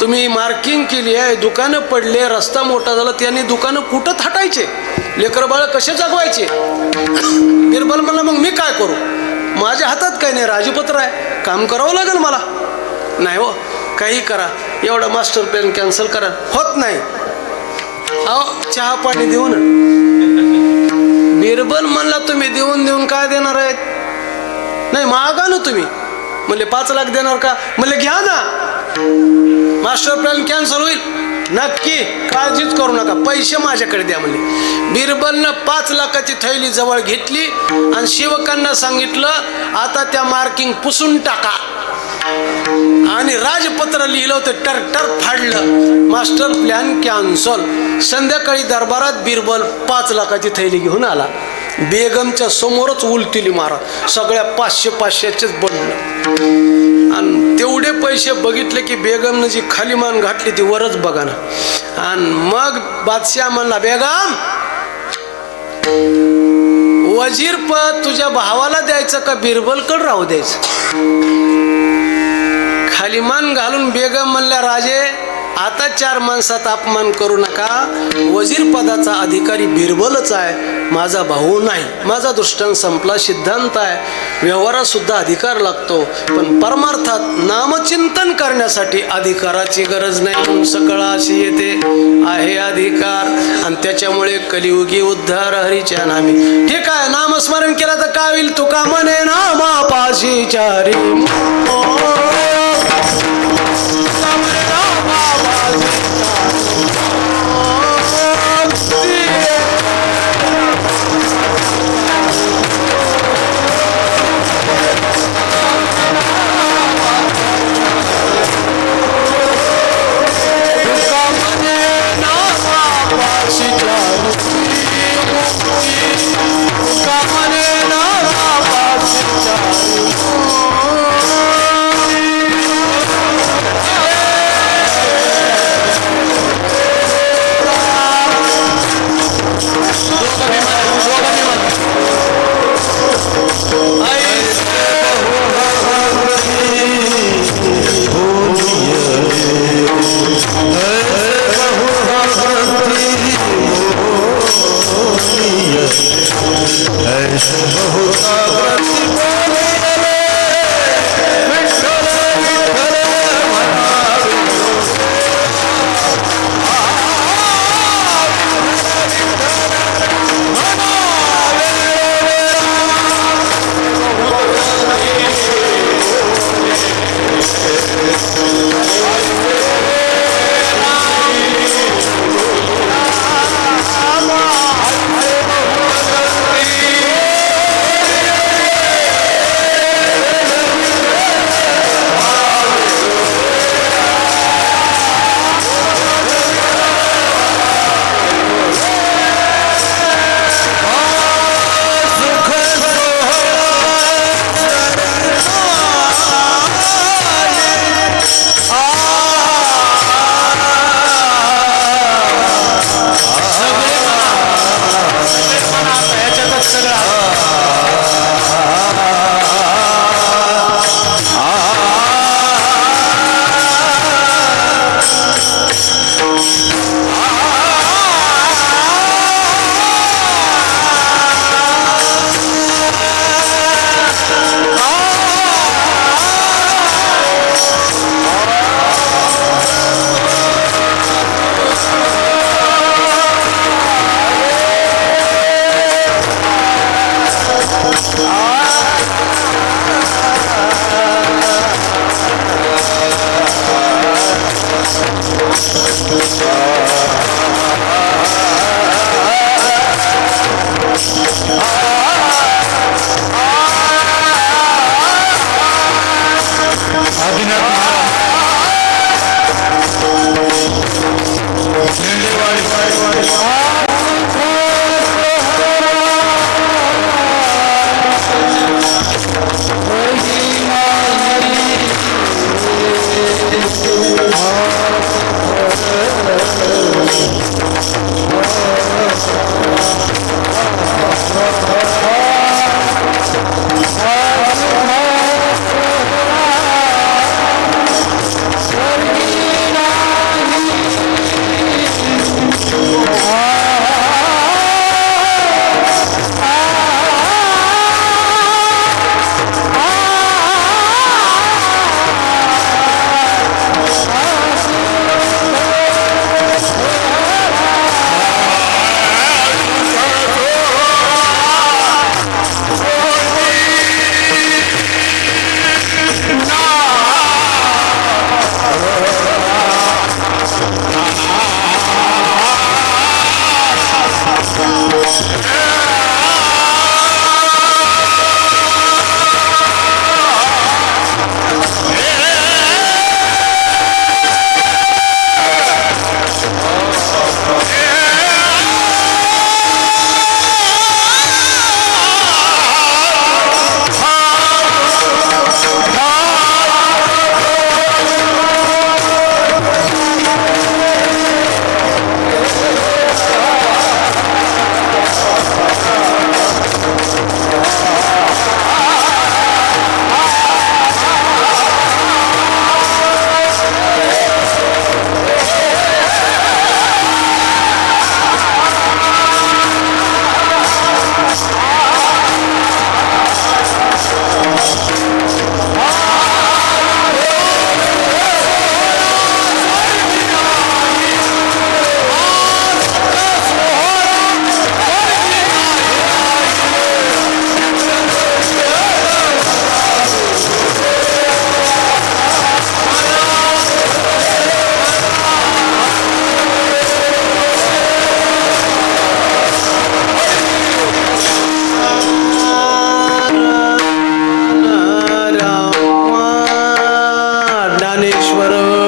तुम्ही मार्किंग केली आहे, दुकानं पडले, रस्ता मोठा झाला, त्यांनी दुकानं कुठं थाटायचे, लेकरं बाळ कसे जगवायचे? बिरबल म्हणला मग मी काय करू? माझ्या हातात काही नाही, राजपत्र आहे, काम करावं लागेल मला. नाही हो, काही करा, एवढा मास्टर प्लॅन कॅन्सल करा. होत नाही. अहो चहा पाणी देऊ ना. बिरबल म्हणला तुम्ही देऊन काय देणार आहेत? नाही मागा ना तुम्ही. म्हणले 5 लाख देणार का? म्हणले घ्या ना, मास्टर प्लॅन कॅन्सल होईल. नक्की, काळजीच करू नका, पैसे माझ्याकडे द्या म्हणले. बिरबलनं 5 लाखाची थैली जवळ घेतली आणि सेवकांना सांगितलं आता त्या मार्किंग पुसून टाका. आणि राजपत्र लिहिलं होतं, टर फाडलं, मास्टर प्लॅन कॅन्सल. संध्याकाळी दरबारात बिरबल 5 लाखाची थैली घेऊन आला. बेगमच्या समोरच उलटिली महाराज, सगळ्या 500-500चेच बनलं. आणि तेवढे पैसे बघितले की बेगमनं जी खाली मान घातली ती वरच बघा ना. आणि मग बादशाह म्हणला, बेगम वजीर पद तुझ्या भावाला द्यायचं का बिरबलकडे राहू द्यायचं? खाली मान घालून बेगम म्हणल्या, राजे आता 4 माणसात अपमान करू नका, वजीर पदाचा अधिकारी बिरबलच आहे, माझा भाऊ नाही. माझा दृष्टांत संपला. सिद्धांत आहे, व्यवहारात सुद्धा अधिकार लागतो, पण परमार्थात नामचिंतन करण्यासाठी अधिकाराची गरज नाही. म्हणून सकळ अशी येते आहे अधिकार, आणि त्याच्यामुळे कलियुगी उद्धार हरीच्या नामी. ठीक आहे, नामस्मरण केलं तर काय होईल? तुका म्हणे नामापाशी चारी वर